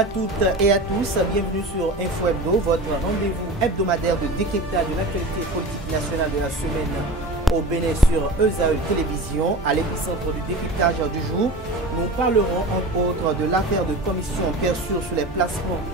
à toutes et à tous, bienvenue sur Info Hebdo, votre rendez-vous hebdomadaire de décryptage de l'actualité politique nationale de la semaine au Bénin sur ESAE Télévision. À l'épicentre du décryptage du jour, nous parlerons entre autres de l'affaire de commission perçue sur les placements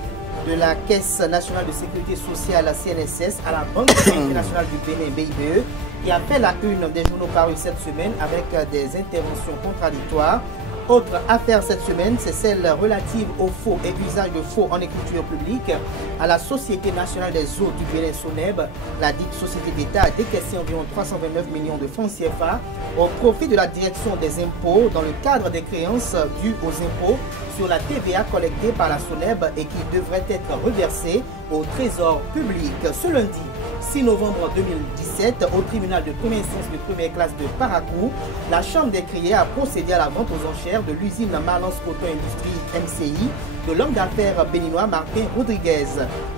de la Caisse nationale de sécurité sociale, la CNSS, à la Banque internationale du Bénin, BIBE, qui a fait la une des journaux parus cette semaine avec des interventions contradictoires. Autre affaire cette semaine, c'est celle relative aux faux et usage de faux en écriture publique à la Société nationale des eaux du Bénin SONEB. La dite société d'État a décaissé environ 329 millions de francs CFA au profit de la direction des impôts dans le cadre des créances dues aux impôts sur la TVA collectée par la SONEB et qui devrait être reversée au trésor public. Ce lundi 6 novembre 2017, au tribunal de première instance de première classe de Parakou, la Chambre des criers a procédé à la vente aux enchères de l'usine Marlance Coton Industrie MCI de l'homme d'affaires béninois Martin Rodriguez.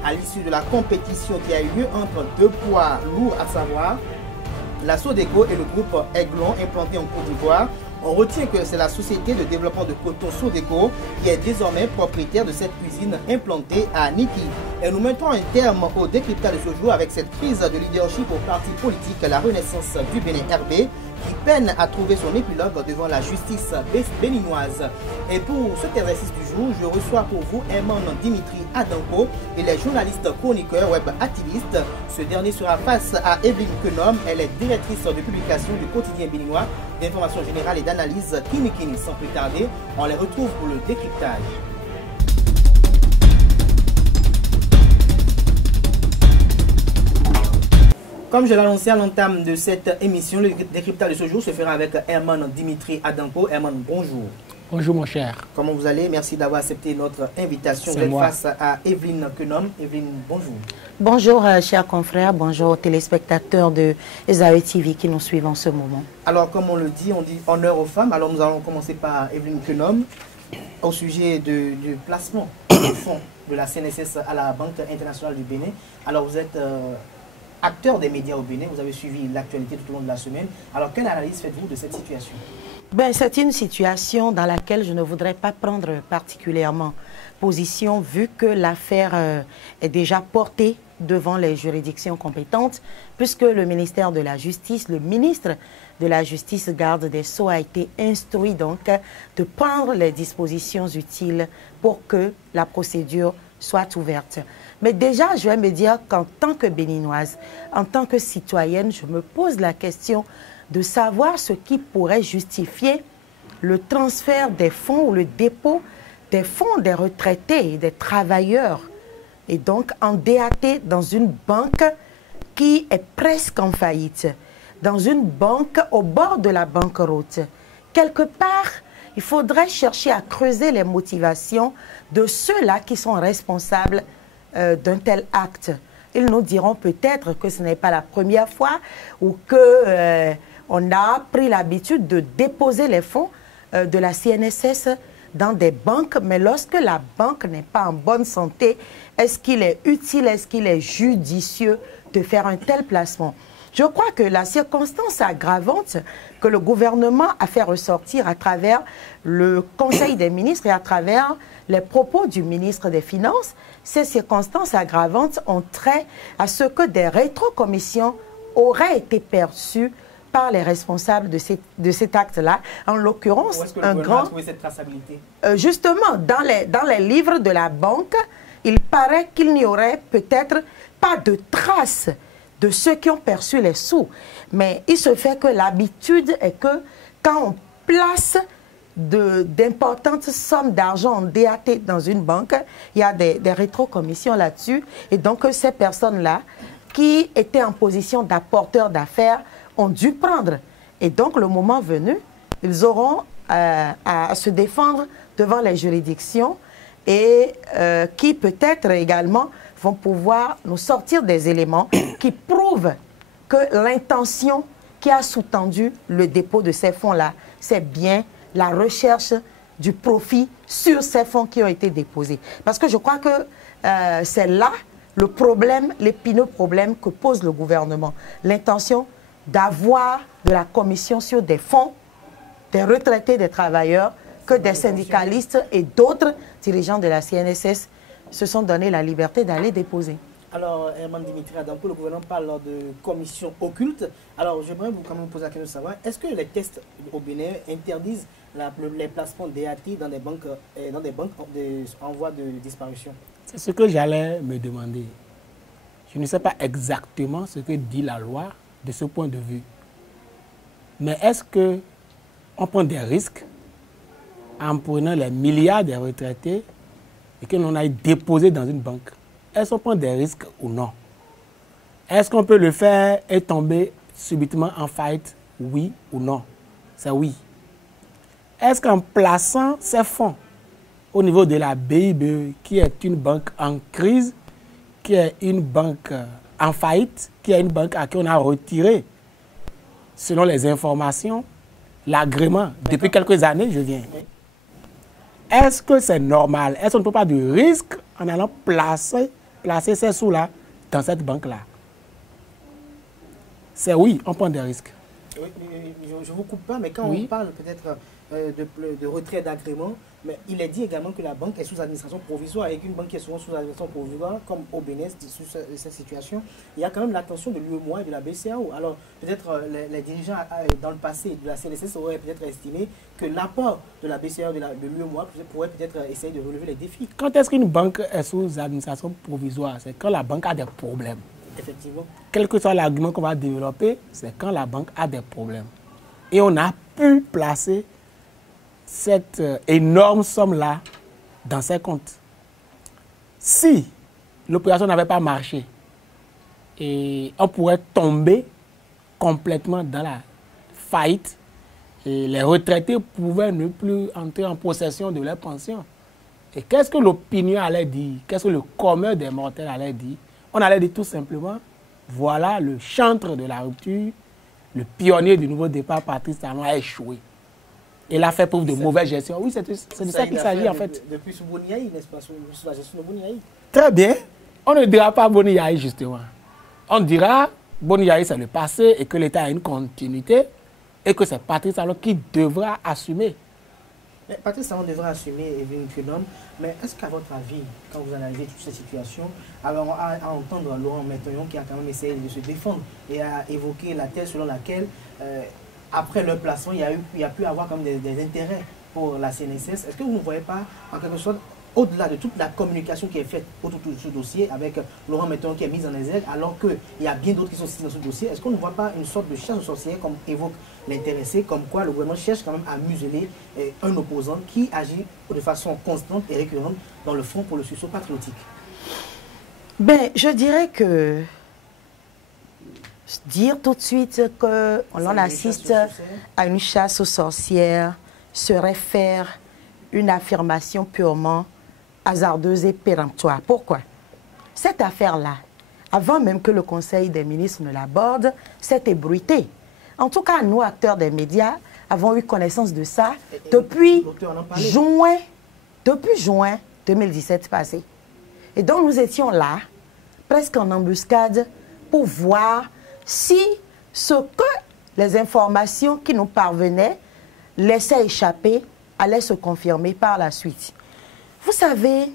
À l'issue de la compétition qui a eu lieu entre deux poids lourds, à savoir la Sodeco et le groupe Aiglon implanté en Côte d'Ivoire, on retient que c'est la société de développement de coton Sodeco qui est désormais propriétaire de cette usine implantée à Niki. Et nous mettons un terme au décryptage de ce jour avec cette crise de leadership au parti politique La Renaissance du Bénin RB qui peine à trouver son épilogue devant la justice béninoise. Et pour cet exercice du jour, je reçois pour vous Herman Dimitri Adanko et les journalistes chroniqueurs web activistes. Ce dernier sera face à Evelyne Kenom, elle est directrice de publication du quotidien béninois d'information générale et d'analyse Kini Kini. Sans plus tarder, on les retrouve pour le décryptage. Comme je l'ai annoncé à l'entame de cette émission, le décryptage de ce jour se fera avec Herman Dimitri Adanko. Herman, bonjour. Bonjour mon cher. Comment vous allez? Merci d'avoir accepté notre invitation. Vous êtes face à Evelyne Kenom. Evelyne, bonjour. Bonjour chers confrères, bonjour aux téléspectateurs de ESAE TV qui nous suivent en ce moment. Alors comme on le dit, on dit honneur aux femmes. Alors nous allons commencer par Evelyne Kenom au sujet du placement de fonds de la CNSS à la Banque internationale du Bénin. Alors vous êtes acteur des médias au Bénin, vous avez suivi l'actualité tout au long de la semaine. Alors, quelle analyse faites-vous de cette situation? C'est une situation dans laquelle je ne voudrais pas prendre particulièrement position vu que l'affaire est déjà portée devant les juridictions compétentes puisque le ministère de la Justice, le ministre de la Justice garde des Sceaux a été instruit donc de prendre les dispositions utiles pour que la procédure soit ouverte. Mais déjà, je vais me dire qu'en tant que béninoise, en tant que citoyenne, je me pose la question de savoir ce qui pourrait justifier le transfert des fonds ou le dépôt des fonds des retraités et des travailleurs et donc en DAT dans une banque qui est presque en faillite, dans une banque au bord de la banqueroute. Quelque part, il faudrait chercher à creuser les motivations de ceux-là qui sont responsables d'un tel acte. Ils nous diront peut-être que ce n'est pas la première fois ou que on a pris l'habitude de déposer les fonds de la CNSS dans des banques, mais lorsque la banque n'est pas en bonne santé, est-ce qu'il est utile, est-ce qu'il est judicieux de faire un tel placement? Je crois que la circonstance aggravante que le gouvernement a fait ressortir à travers le Conseil des ministres et à travers les propos du ministre des Finances, ces circonstances aggravantes ont trait à ce que des rétrocommissions auraient été perçues par les responsables de cet acte-là. En l'occurrence, un grand... trouvé cette traçabilité? Justement, dans les livres de la banque, il paraît qu'il n'y aurait peut-être pas de traces de ceux qui ont perçu les sous. Mais il se fait que l'habitude est que quand on place d'importantes sommes d'argent en DAT dans une banque, il y a des rétrocommissions là-dessus. Et donc, ces personnes-là, qui étaient en position d'apporteurs d'affaires, ont dû prendre. Et donc, le moment venu, ils auront à se défendre devant les juridictions et qui peut-être également vont pouvoir nous sortir des éléments qui prouvent que l'intention qui a sous-tendu le dépôt de ces fonds-là, c'est bien la recherche du profit sur ces fonds qui ont été déposés. Parce que je crois que c'est là le problème, l'épineux problème que pose le gouvernement. L'intention d'avoir de la commission sur des fonds des retraités, des travailleurs, que des syndicalistes et d'autres dirigeants de la CNSS se sont donné la liberté d'aller déposer. Alors, Herman Dimitri Adamkou, le gouvernement parle de commission occulte. Alors, j'aimerais vous quand même poser la question de savoir, est-ce que les tests au Bénin interdisent les placements DAT dans des banques en voie de disparition? C'est ce que j'allais me demander. Je ne sais pas exactement ce que dit la loi de ce point de vue. Mais est-ce qu'on prend des risques en prenant les milliards des retraités et que l'on aille déposer dans une banque? Est-ce qu'on prend des risques ou non? Est-ce qu'on peut le faire et tomber subitement en faillite? Oui ou non? C'est oui. Est-ce qu'en plaçant ces fonds au niveau de la BIBE, qui est une banque en crise, qui est une banque en faillite, qui est une banque à qui on a retiré, selon les informations, l'agrément depuis quelques années, je viens. Est-ce que c'est normal? Est-ce qu'on ne peut pas de risque en allant placer ces sous-là dans cette banque-là? C'est oui, on prend des risques. Oui, je ne vous coupe pas, mais quand on parle peut-être de retrait d'agrément, mais il est dit également que la banque est sous administration provisoire et qu'une banque qui est souvent sous administration provisoire, comme au Bénin, sous cette situation, il y a quand même l'attention de l'UEMOA et de la BCAO. Alors peut-être les dirigeants dans le passé de la CNSS auraient peut-être estimé que l'apport de la BCAO et de l'UEMOA pourrait peut-être essayer de relever les défis. Quand est-ce qu'une banque est sous administration provisoire? C'est quand la banque a des problèmes. Effectivement. Quel que soit l'argument qu'on va développer, c'est quand la banque a des problèmes. Et on a pu placer cette énorme somme-là dans ses comptes. Si l'opération n'avait pas marché, et on pourrait tomber complètement dans la faillite et les retraités pouvaient ne plus entrer en possession de leur pension. Et qu'est-ce que l'opinion allait dire? Qu'est-ce que le commun des mortels allait dire? On allait dire tout simplement, voilà le chantre de la rupture, le pionnier du nouveau départ, Patrice Talon, a échoué. Il a fait preuve de mauvaise gestion. Oui, c'est de ça qu'il s'agit en fait. Depuis sous Boniaï, n'est-ce pas, sous la gestion de Boniaï? Très bien. On ne dira pas Boniaï justement. On dira Boniaï c'est le passé et que l'État a une continuité et que c'est Patrice Talon qui devra assumer. Mais Patrice Talon devra assumer Evelyne Quenome, mais est-ce qu'à votre avis, quand vous analysez toute cette situation, alors à entendre Laurent Mettoyon qui a quand même essayé de se défendre et à évoquer la thèse selon laquelle après leur placement, il y a pu avoir comme des intérêts pour la CNSS. Est-ce que vous ne voyez pas, en quelque sorte, au-delà de toute la communication qui est faite autour de ce dossier, avec Laurent Mettoyon qui est mis en exergue, alors qu'il y a bien d'autres qui sont cités dans ce dossier, est-ce qu'on ne voit pas une sorte de chasse aux sorcières, comme évoque l'intéressé, comme quoi le gouvernement cherche quand même à museler un opposant qui agit de façon constante et récurrente dans le front pour le sursaut patriotique? Ben, je dirais que dire tout de suite que l'on assiste à une chasse aux sorcières serait faire une affirmation purement hasardeuse et péremptoire. Pourquoi? Cette affaire-là, avant même que le Conseil des ministres ne l'aborde, s'est ébruitée. En tout cas, nous, acteurs des médias, avons eu connaissance de ça depuis juin 2017 passé. Et donc, nous étions là, presque en embuscade, pour voir si ce que les informations qui nous parvenaient laissaient échapper allait se confirmer par la suite. Vous savez,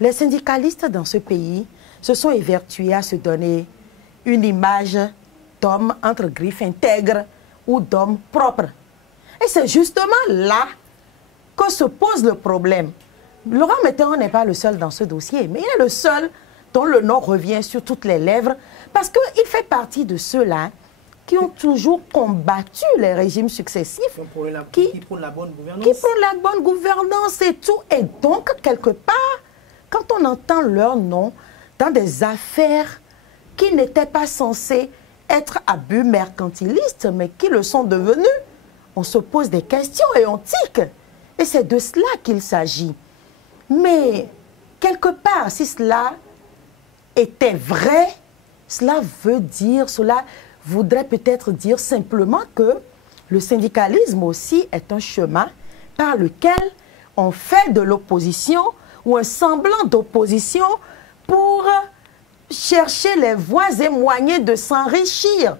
les syndicalistes dans ce pays se sont évertués à se donner une image d'homme entre griffes intègre ou d'homme propre. Et c'est justement là que se pose le problème. Laurent Mettoyon n'est pas le seul dans ce dossier, mais il est le seul dont le nom revient sur toutes les lèvres parce qu'il fait partie de ceux-là qui ont toujours combattu les régimes successifs, qui prônent la bonne gouvernance et tout. Et donc, quelque part, quand on entend leur nom dans des affaires qui n'étaient pas censées être à but mercantiliste, mais qui le sont devenus, on se pose des questions et on tique. Et c'est de cela qu'il s'agit. Mais, quelque part, si cela était vrai, cela voudrait peut-être dire simplement que le syndicalisme aussi est un chemin par lequel on fait de l'opposition ou un semblant d'opposition pour chercher les voies et moyens de s'enrichir.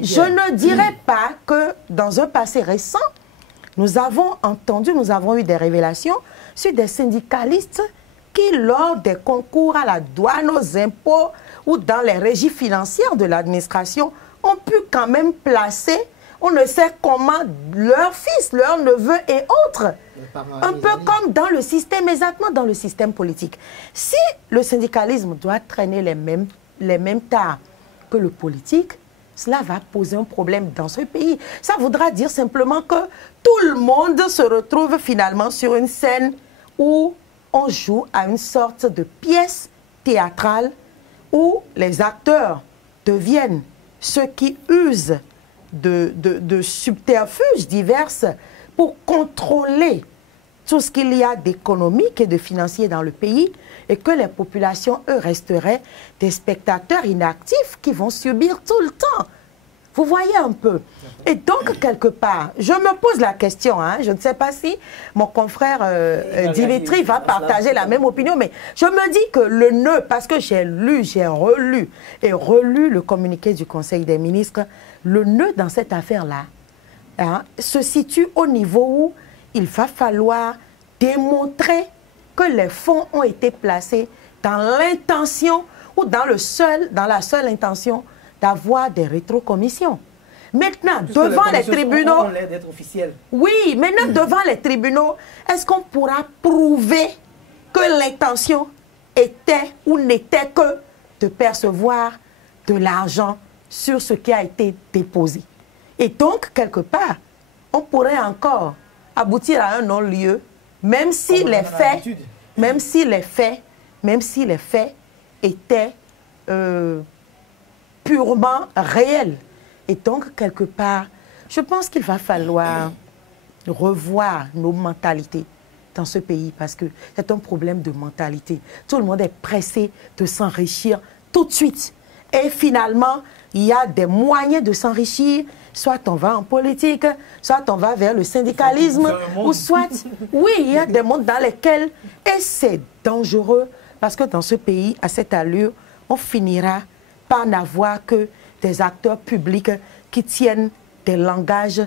Je ne dirais pas que dans un passé récent, Nous avons entendu, nous avons eu des révélations sur des syndicalistes qui, lors des concours à la douane, aux impôts ou dans les régies financières de l'administration, ont pu quand même placer, on ne sait comment, leurs fils, leurs neveux et autres. Un peu comme dans le système, exactement dans le système politique. Si le syndicalisme doit traîner les mêmes tares que le politique, cela va poser un problème dans ce pays. Ça voudra dire simplement que tout le monde se retrouve finalement sur une scène où on joue à une sorte de pièce théâtrale où les acteurs deviennent ceux qui usent de subterfuges divers pour contrôler tout ce qu'il y a d'économique et de financier dans le pays et que les populations, eux, resteraient des spectateurs inactifs qui vont subir tout le temps. Vous voyez un peu. Et donc, quelque part, je me pose la question, hein, je ne sais pas si mon confrère Dimitri va partager la même opinion, mais je me dis que le nœud, parce que j'ai lu, j'ai relu et relu le communiqué du Conseil des ministres, le nœud dans cette affaire-là hein, se situe au niveau où il va falloir démontrer que les fonds ont été placés dans l'intention ou dans la seule intention d'avoir des rétrocommissions. Maintenant, devant les tribunaux... Oui, maintenant, devant les tribunaux, est-ce qu'on pourra prouver que l'intention était ou n'était que de percevoir de l'argent sur ce qui a été déposé? Et donc, quelque part, on pourrait encore aboutir à un non-lieu, même si les faits étaient purement réels. Et donc, quelque part, je pense qu'il va falloir revoir nos mentalités dans ce pays parce que c'est un problème de mentalité. Tout le monde est pressé de s'enrichir tout de suite. Et finalement, il y a des moyens de s'enrichir. Soit on va en politique, soit on va vers le syndicalisme, ou soit, oui, il y a des mondes dans lesquels, et c'est dangereux, parce que dans ce pays, à cette allure, on finira par n'avoir que des acteurs publics qui tiennent des langages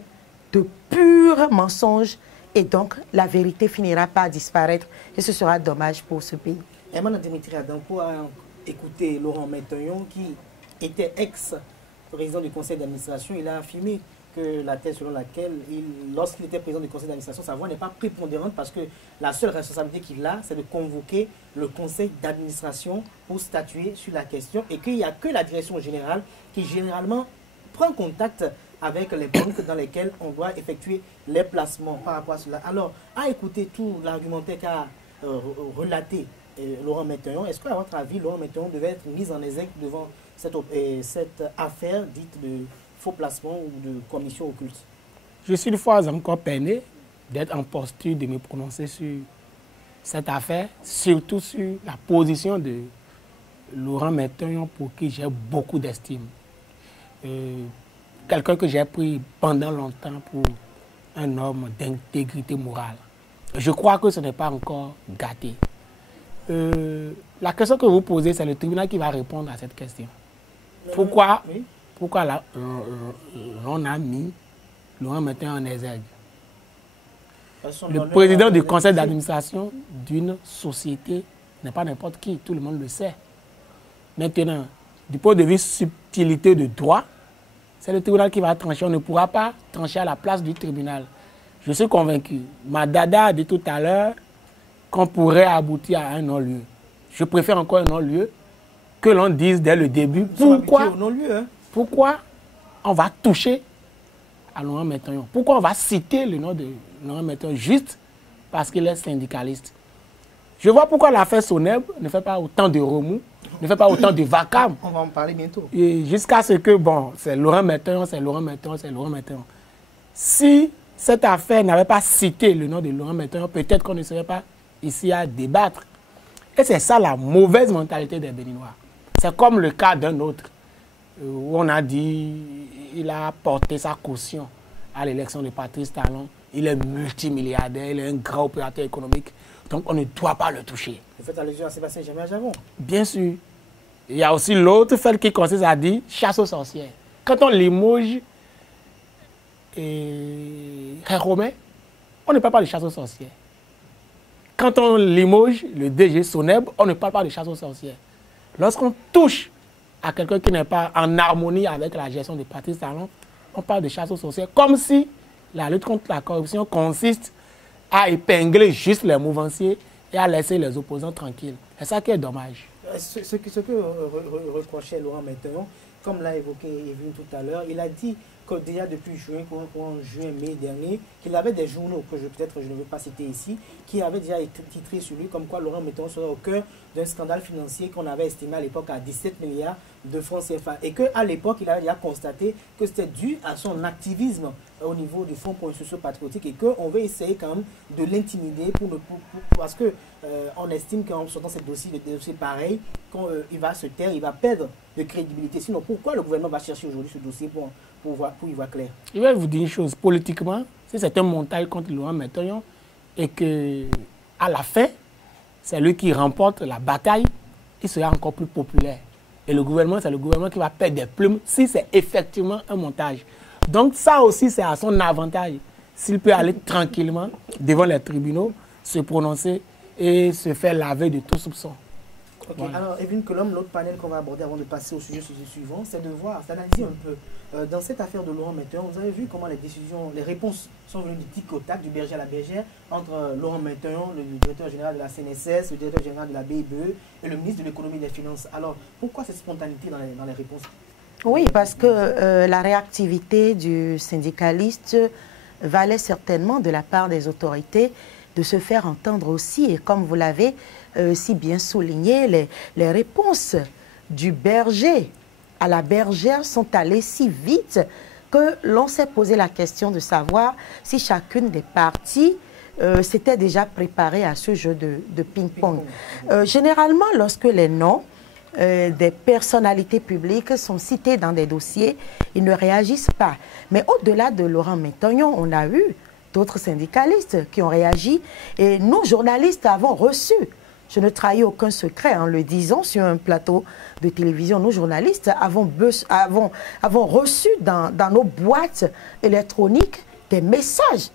de purs mensonges, et donc la vérité finira par disparaître, et ce sera dommage pour ce pays. Emmanuel Dimitri Adanko a écouté Laurent Metteillon, qui était ex-président du conseil d'administration. Il a affirmé que la thèse selon laquelle, lorsqu'il était président du conseil d'administration, sa voix n'est pas prépondérante parce que la seule responsabilité qu'il a, c'est de convoquer le conseil d'administration pour statuer sur la question et qu'il n'y a que la direction générale qui généralement prend contact avec les banques dans lesquelles on doit effectuer les placements par rapport à cela. Alors, à écouter tout l'argumentaire qu'a relaté Laurent Metteillon, est-ce qu'à votre avis, Laurent Metteillon devait être mis en exergue devant cette affaire dite de faux placement ou de commission occulte? Je suis une fois encore peiné d'être en posture de me prononcer sur cette affaire, surtout sur la position de Laurent Metteillon pour qui j'ai beaucoup d'estime. Quelqu'un que j'ai pris pendant longtemps pour un homme d'intégrité morale. Je crois que ce n'est pas encore gâté. La question que vous posez, c'est le tribunal qui va répondre à cette question. Pourquoi on a mis Laurent Metteillon en exergue? Le président du conseil d'administration d'une société n'est pas n'importe qui, tout le monde le sait. Maintenant, du point de vue subtilité de droit, c'est le tribunal qui va trancher. On ne pourra pas trancher à la place du tribunal. Je suis convaincu. Madada a dit tout à l'heure qu'on pourrait aboutir à un non-lieu. Je préfère encore un non-lieu que l'on dise dès le début pourquoi on va toucher à Laurent Metteillon. Pourquoi on va citer le nom de Laurent Metteillon juste parce qu'il est syndicaliste. Je vois pourquoi l'affaire Soneb ne fait pas autant de remous, ne fait pas autant de vacarme. On va en parler bientôt. Jusqu'à ce que, bon, c'est Laurent Metteillon, c'est Laurent Metteillon, c'est Laurent Metteillon. Si cette affaire n'avait pas cité le nom de Laurent Metteillon, peut-être qu'on ne serait pas ici à débattre. Et c'est ça la mauvaise mentalité des Béninois. C'est comme le cas d'un autre, où on a dit il a porté sa caution à l'élection de Patrice Talon. Il est multimilliardaire, il est un grand opérateur économique. Donc on ne doit pas le toucher. Vous faites allusion à Sébastien Jamé-Javon? Bien sûr. Il y a aussi l'autre fait qui consiste à dire chasse aux sorcières. Quand on limoge Romain, on ne parle pas de chasse aux sorcières. Quand on limoge le DG Soneb, on ne parle pas de chasse aux sorcières. Lorsqu'on touche à quelqu'un qui n'est pas en harmonie avec la gestion de Patrice Talon, on parle de chasse aux sorcières, comme si la lutte contre la corruption consiste à épingler juste les mouvanciers et à laisser les opposants tranquilles. C'est ça qui est dommage. Ce que reprochait Laurent Metteillon, comme l'a évoqué Evelyne tout à l'heure, il a dit que déjà depuis juin, mai dernier, qu'il avait des journaux, que peut-être je ne veux pas citer ici, qui avaient déjà été titrés sur lui, comme quoi Laurent Metteillon serait au cœur d'un scandale financier qu'on avait estimé à l'époque à 17 milliards de francs CFA. Et qu'à l'époque, il avait déjà constaté que c'était dû à son activisme au niveau du Fonds pour une société patriotique et qu'on veut essayer quand même de l'intimider parce qu'on estime qu'en sortant ces dossiers pareils, quand il va se taire, il va perdre de crédibilité. Sinon, pourquoi le gouvernement va chercher aujourd'hui ce dossier pour y voir clair? Je vais vous dire une chose. Politiquement, si c'est un montage contre Laurent Metteillon et qu'à la fin, c'est lui qui remporte la bataille, il sera encore plus populaire. Et le gouvernement, c'est le gouvernement qui va perdre des plumes si c'est effectivement un montage. Donc ça aussi, c'est à son avantage. S'il peut aller tranquillement devant les tribunaux, se prononcer et se faire laver de tout soupçon. Ok, voilà. Alors Evelyne Colombe, l'autre panel qu'on va aborder avant de passer au sujet suivant, c'est de voir, d'analyser un peu. Dans cette affaire de Laurent Metteillon, vous avez vu comment les réponses sont venues du tic au tac, du berger à la bergère, entre Laurent Metteillon, le directeur général de la CNSS, le directeur général de la BIBE et le ministre de l'économie et des finances. Alors, pourquoi cette spontanéité dans les réponses? Oui, parce que la réactivité du syndicaliste valait certainement de la part des autorités de se faire entendre aussi. Et comme vous l'avez si bien souligné, les réponses du berger à la bergère sont allées si vite que l'on s'est posé la question de savoir si chacune des parties s'était déjà préparée à ce jeu de ping-pong. Généralement, lorsque les noms des personnalités publiques sont cités dans des dossiers, ils ne réagissent pas. Mais au-delà de Laurent Metteillon, on a eu d'autres syndicalistes qui ont réagi. Et nous, journalistes, avons reçu, je ne trahis aucun secret en le disant sur un plateau de télévision, nous, journalistes, avons reçu dans nos boîtes électroniques des messages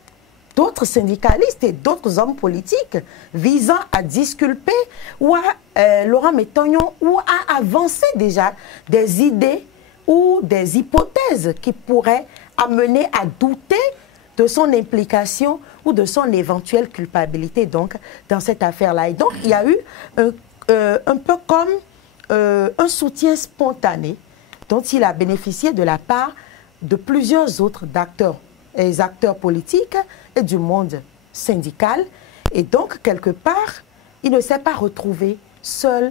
d'autres syndicalistes et d'autres hommes politiques visant à disculper ou à Laurent Metteillon ou à avancer déjà des idées ou des hypothèses qui pourraient amener à douter de son implication ou de son éventuelle culpabilité donc dans cette affaire-là. Et donc il y a eu un peu comme un soutien spontané dont il a bénéficié de la part de plusieurs autres acteurs politiques et du monde syndical. Et donc, quelque part, il ne s'est pas retrouvé seul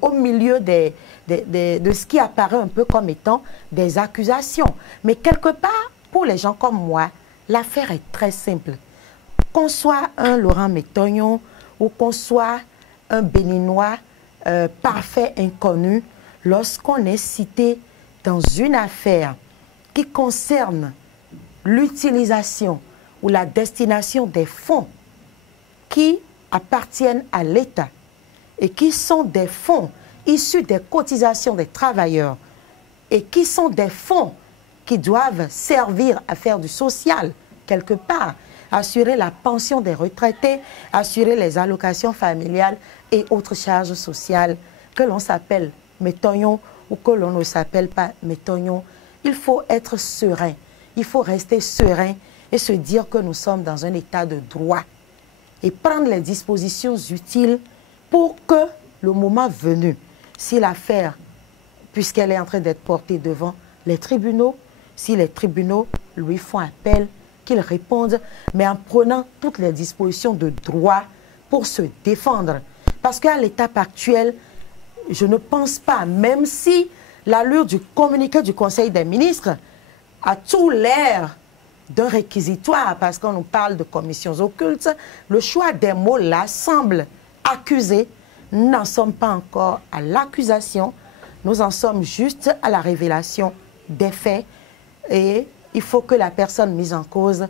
au milieu de ce qui apparaît un peu comme étant des accusations. Mais quelque part, pour les gens comme moi, l'affaire est très simple. Qu'on soit un Laurent Metteillon ou qu'on soit un Béninois parfait inconnu, lorsqu'on est cité dans une affaire qui concerne l'utilisation ou la destination des fonds qui appartiennent à l'État et qui sont des fonds issus des cotisations des travailleurs et qui sont des fonds qui doivent servir à faire du social quelque part, assurer la pension des retraités, assurer les allocations familiales et autres charges sociales, que l'on s'appelle Metteillon ou que l'on ne s'appelle pas Metteillon. Il faut être serein. Il faut rester serein et se dire que nous sommes dans un état de droit et prendre les dispositions utiles pour que le moment venu, si l'affaire, puisqu'elle est en train d'être portée devant les tribunaux, si les tribunaux lui font appel, qu'il réponde, mais en prenant toutes les dispositions de droit pour se défendre. Parce qu'à l'étape actuelle, je ne pense pas, même si l'allure du communiqué du Conseil des ministres a tout l'air d'un réquisitoire, parce qu'on nous parle de commissions occultes, le choix des mots là semble accusé. Nous n'en sommes pas encore à l'accusation, nous en sommes juste à la révélation des faits et il faut que la personne mise en cause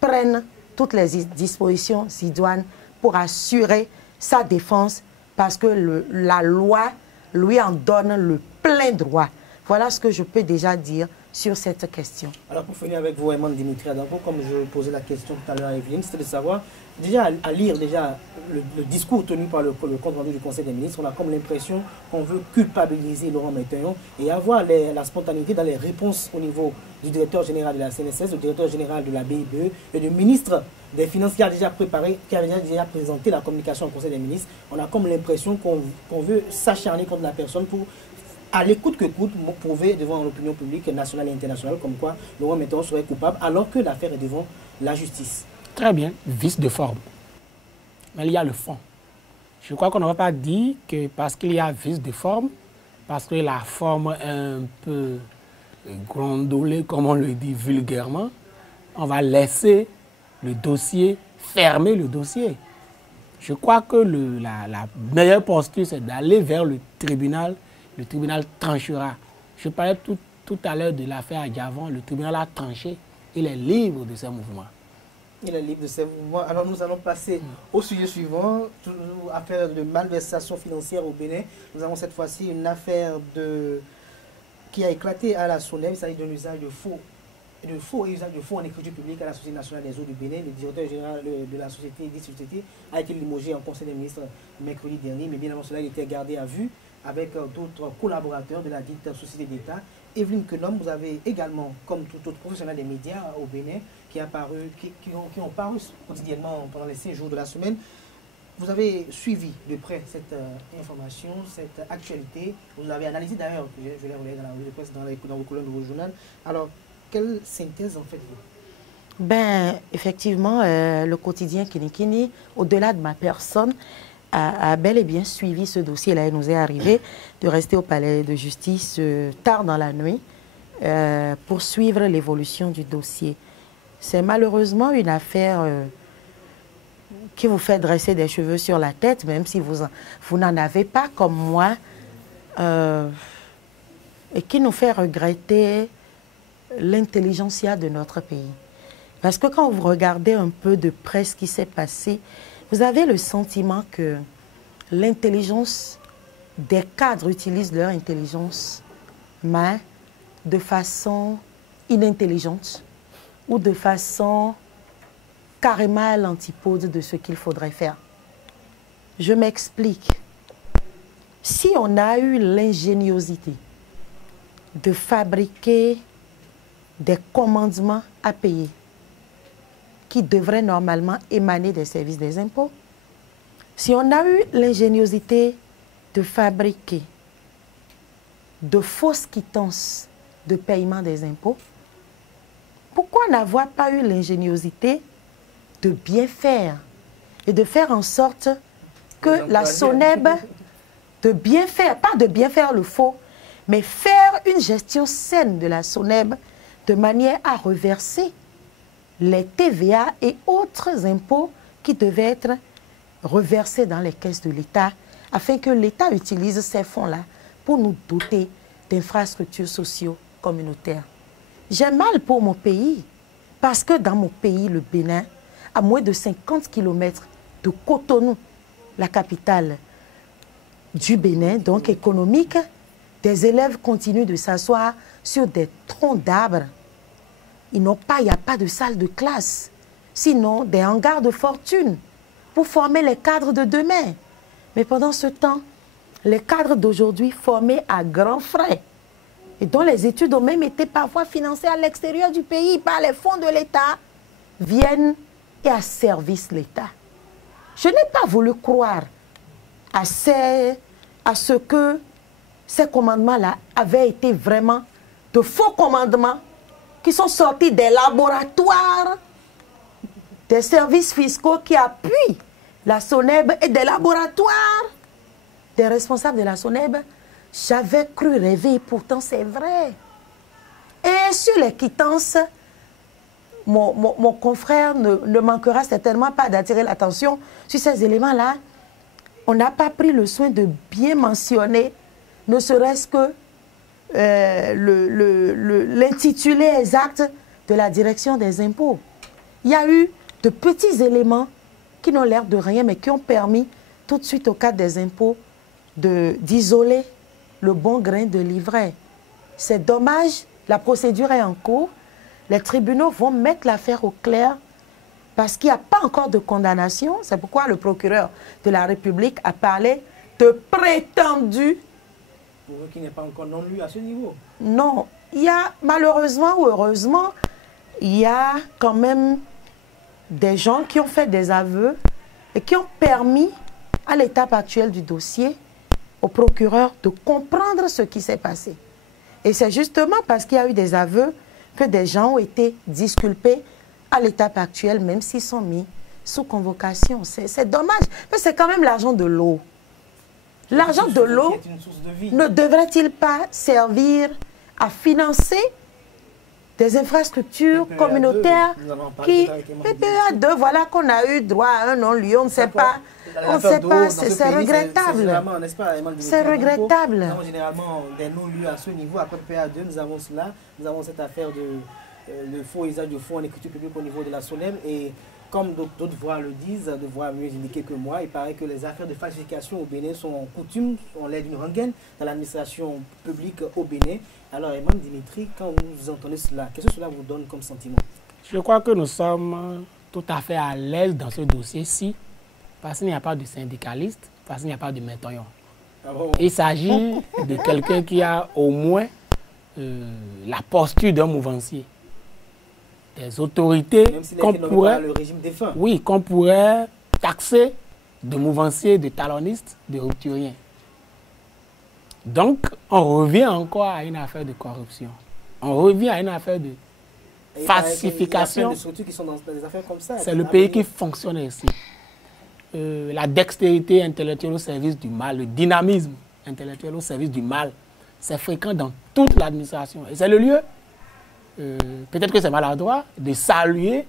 prenne toutes les dispositions idoines pour assurer sa défense parce que la loi lui en donne le plein droit. Voilà ce que je peux déjà dire sur cette question. Alors pour finir avec vous, Ayman Dimitri Adanko, comme je posais la question tout à l'heure à Evelyne, c'était de savoir, déjà à lire déjà le discours tenu par le compte rendu du Conseil des ministres, on a comme l'impression qu'on veut culpabiliser Laurent Metayon et avoir la spontanéité dans les réponses au niveau du directeur général de la CNSS, du directeur général de la BIBE et du ministre des Finances qui a déjà préparé, qui a déjà présenté la communication au Conseil des ministres. On a comme l'impression qu'on veut s'acharner contre la personne pour, à l'écoute que coûte, prouver devant l'opinion publique nationale et internationale comme quoi Laurent Metayon serait coupable alors que l'affaire est devant la justice. Très bien, vice de forme. Mais il y a le fond. Je crois qu'on ne va pas dire que parce qu'il y a vice de forme, parce que la forme est un peu grondolée, comme on le dit vulgairement, on va laisser le dossier, fermer le dossier. Je crois que la meilleure posture, c'est d'aller vers le tribunal tranchera. Je parlais tout à l'heure de l'affaire Adjavon, le tribunal a tranché, il est libre de ses mouvements. Il est libre de ses mouvements. Alors nous allons passer au sujet suivant, toujours affaire de malversation financière au Bénin. Nous avons cette fois-ci une affaire qui a éclaté à la SONEB, il s'agit d'un usage de faux en écriture publique à la Société nationale des eaux du Bénin. Le directeur général de la société a été limogé en Conseil des ministres mercredi dernier, mais bien avant cela, il était gardé à vue avec d'autres collaborateurs de la dite société d'État. Evelyne Kenom, vous avez également, comme tout autre professionnel des médias au Bénin, qui ont paru quotidiennement pendant les 5 jours de la semaine, vous avez suivi de près cette information, cette actualité. Vous l'avez analysé d'ailleurs, je l'ai relayé dans la revue de presse, dans vos colonnes de vos journaux. Alors, quelle synthèse en faites-vous? Ben, effectivement, le quotidien Kinikini, au-delà de ma personne, a bel et bien suivi ce dossier-là. Il nous est arrivé de rester au palais de justice tard dans la nuit pour suivre l'évolution du dossier. C'est malheureusement une affaire qui vous fait dresser des cheveux sur la tête, même si vous n'en avez pas comme moi, et qui nous fait regretter l'intelligentsia de notre pays. Parce que quand vous regardez un peu de près ce qui s'est passé, vous avez le sentiment que l'intelligence des cadres utilisent leur intelligence, mais de façon inintelligente ou de façon carrément à l'antipode de ce qu'il faudrait faire. Je m'explique. Si on a eu l'ingéniosité de fabriquer des commandements à payer qui devraient normalement émaner des services des impôts, si on a eu l'ingéniosité de fabriquer de fausses quittances de paiement des impôts, pourquoi n'avoir pas eu l'ingéniosité de bien faire et de faire en sorte que la SONEB, de bien faire, pas de bien faire le faux, mais faire une gestion saine de la SONEB de manière à reverser les TVA et autres impôts qui devaient être reversés dans les caisses de l'État afin que l'État utilise ces fonds-là pour nous doter d'infrastructures socio-communautaires. J'ai mal pour mon pays parce que dans mon pays, le Bénin, à moins de 50 km de Cotonou, la capitale du Bénin, donc économique, des élèves continuent de s'asseoir sur des troncs d'arbres. Il n'y a pas de salle de classe, sinon des hangars de fortune pour former les cadres de demain. Mais pendant ce temps, les cadres d'aujourd'hui formés à grands frais et dont les études ont même été parfois financées à l'extérieur du pays par les fonds de l'État, viennent et asservissent l'État. Je n'ai pas voulu croire à ce que ces commandements-là avaient été vraiment de faux commandements qui sont sortis des laboratoires, des services fiscaux qui appuient la SONEB et des laboratoires des responsables de la SONEB. J'avais cru rêver, pourtant c'est vrai. Et sur les quittances, mon confrère ne manquera certainement pas d'attirer l'attention sur ces éléments-là. On n'a pas pris le soin de bien mentionner, ne serait-ce que l'intitulé exact de la direction des impôts. Il y a eu de petits éléments qui n'ont l'air de rien, mais qui ont permis tout de suite au cadre des impôts d'isoler le bon grain de livret. C'est dommage La procédure est en cours. Les tribunaux vont mettre l'affaire au clair parce qu'il n'y a pas encore de condamnation. C'est pourquoi le procureur de la République a parlé de prétendu. Pour eux qui n'est pas encore non-lu à ce niveau. Non, il y a malheureusement ou heureusement, il y a quand même des gens qui ont fait des aveux et qui ont permis à l'étape actuelle du dossier au procureur de comprendre ce qui s'est passé. Et c'est justement parce qu'il y a eu des aveux que des gens ont été disculpés à l'étape actuelle, même s'ils sont mis sous convocation. C'est dommage, mais c'est quand même l'argent de l'eau. L'argent de l'eau ne devrait-il pas servir à financer des infrastructures communautaires qui, PPA 2, voilà qu'on a eu droit à un non-lieu, on ne sait pas. On ne sait pas, c'est regrettable. C'est regrettable. Nous avons généralement des non-lieux à ce niveau. Après PPA 2, nous avons cela. Nous avons cette affaire de faux usage de fonds en écriture publique au niveau de la SONEM. Et comme d'autres voix le disent, de voix mieux indiquées que moi, il paraît que les affaires de falsification au Bénin sont coutumes, on l'air d'une rengaine dans l'administration publique au Bénin. Alors, Imam Dimitri, quand vous entendez cela, qu'est-ce que cela vous donne comme sentiment? Je crois que nous sommes tout à fait à l'aise dans ce dossier-ci, parce qu'il n'y a pas de syndicaliste, parce qu'il n'y a pas de métaillon. Ah bon? Il s'agit de quelqu'un qui a au moins la posture d'un mouvancier. Des autorités qu'on pourrait, le régime défunt. Oui, qu'on pourrait taxer de mouvanciers, de talonnistes, de rupturiens. Donc, on revient encore à une affaire de corruption. On revient à une affaire de falsification. C'est le pays qui fonctionne ainsi. La dextérité intellectuelle au service du mal, le dynamisme intellectuel au service du mal, c'est fréquent dans toute l'administration. Et c'est le lieu, peut-être que c'est maladroit, de saluer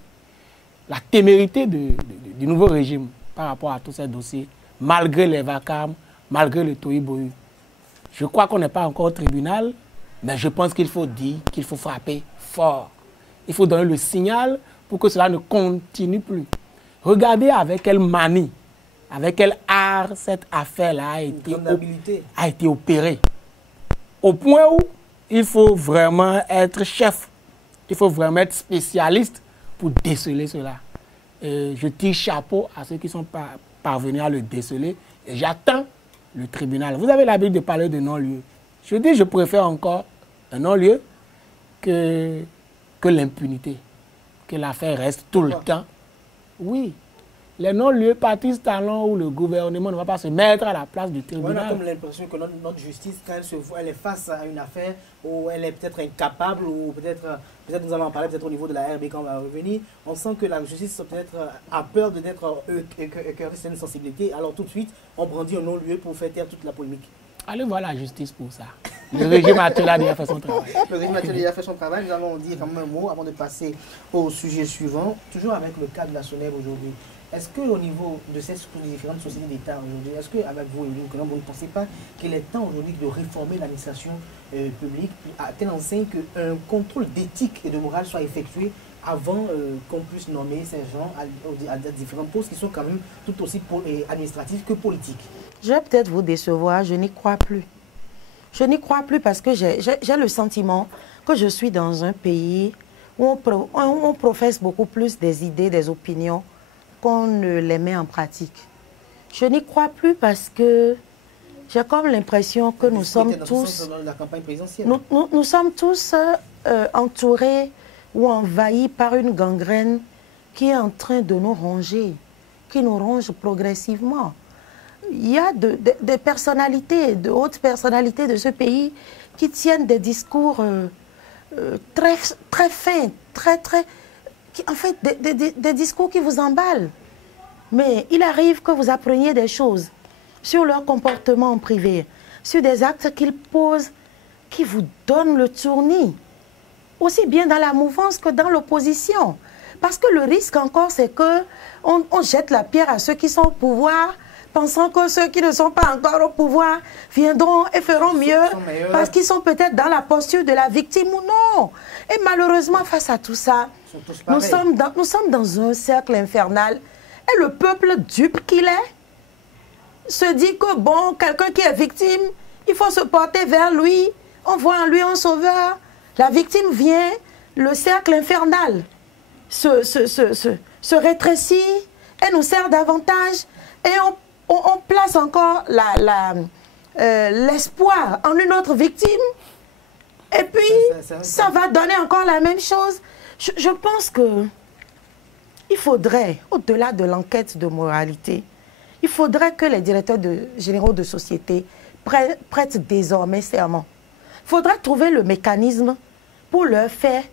la témérité du nouveau régime par rapport à tous ces dossiers, malgré les vacarmes, malgré le tohu-bohu. Je crois qu'on n'est pas encore au tribunal, mais je pense qu'il faut dire, qu'il faut frapper fort. Il faut donner le signal pour que cela ne continue plus. Regardez avec quelle manie, avec quel art cette affaire-là a été opérée. Au point où il faut vraiment être chef, il faut vraiment être spécialiste pour déceler cela. Je tire chapeau à ceux qui sont parvenus à le déceler et j'attends le tribunal. Vous avez l'habitude de parler de non-lieu. Je dis, je préfère encore un non-lieu que l'impunité, que l'affaire reste tout le temps. Oui, les non-lieux partis talons où le gouvernement ne va pas se mettre à la place du tribunal. On a comme l'impression que notre justice, quand elle se voit, elle est face à une affaire où elle est peut-être incapable, ou peut-être nous allons en parler peut-être au niveau de la RB quand on va revenir, on sent que la justice peut-être a peur d'être écœurée certaines sensibilités, alors tout de suite, on brandit un non-lieu pour faire taire toute la polémique. Allez voir la justice pour ça. Le régime actuel a déjà fait son travail. Le régime actuel a déjà fait son travail. Nous allons dire quand même un mot avant de passer au sujet suivant. Toujours avec le cas de la SONEM aujourd'hui. Est-ce qu'au niveau de ces différentes sociétés d'État aujourd'hui, est-ce qu'avec vous, vous ne pensez pas qu'il est temps aujourd'hui de réformer l'administration publique à telle enseigne qu'un contrôle d'éthique et de morale soit effectué avant qu'on puisse nommer ces gens à différents postes qui sont quand même tout aussi administratifs que politiques? Je vais peut-être vous décevoir, je n'y crois plus. Je n'y crois plus parce que j'ai le sentiment que je suis dans un pays où on professe beaucoup plus des idées, des opinions, qu'on ne les met en pratique. Je n'y crois plus parce que j'ai comme l'impression que nous sommes tous... Nous sommes tous entourés ou envahis par une gangrène qui est en train de nous ronger, qui nous ronge progressivement. Il y a des personnalités, de hautes personnalités de ce pays qui tiennent des discours très fins, en fait, des discours qui vous emballent. Mais il arrive que vous appreniez des choses sur leur comportement en privé, sur des actes qu'ils posent qui vous donnent le tournis, aussi bien dans la mouvance que dans l'opposition. Parce que le risque encore, c'est qu'on jette la pierre à ceux qui sont au pouvoir, pensant que ceux qui ne sont pas encore au pouvoir viendront et feront mieux parce qu'ils sont peut-être dans la posture de la victime ou non. Et malheureusement, face à tout ça, nous sommes dans un cercle infernal. Et le peuple dupe qu'il est se dit que bon, quelqu'un qui est victime, il faut se porter vers lui. On voit en lui un sauveur. La victime vient, le cercle infernal se rétrécit, elle nous sert davantage et on place encore l'espoir en une autre victime. Et puis, ça va donner encore la même chose. Je pense que il faudrait, au-delà de l'enquête de moralité, il faudrait que les directeurs généraux de société prêtent désormais serment. Il faudrait trouver le mécanisme pour leur faire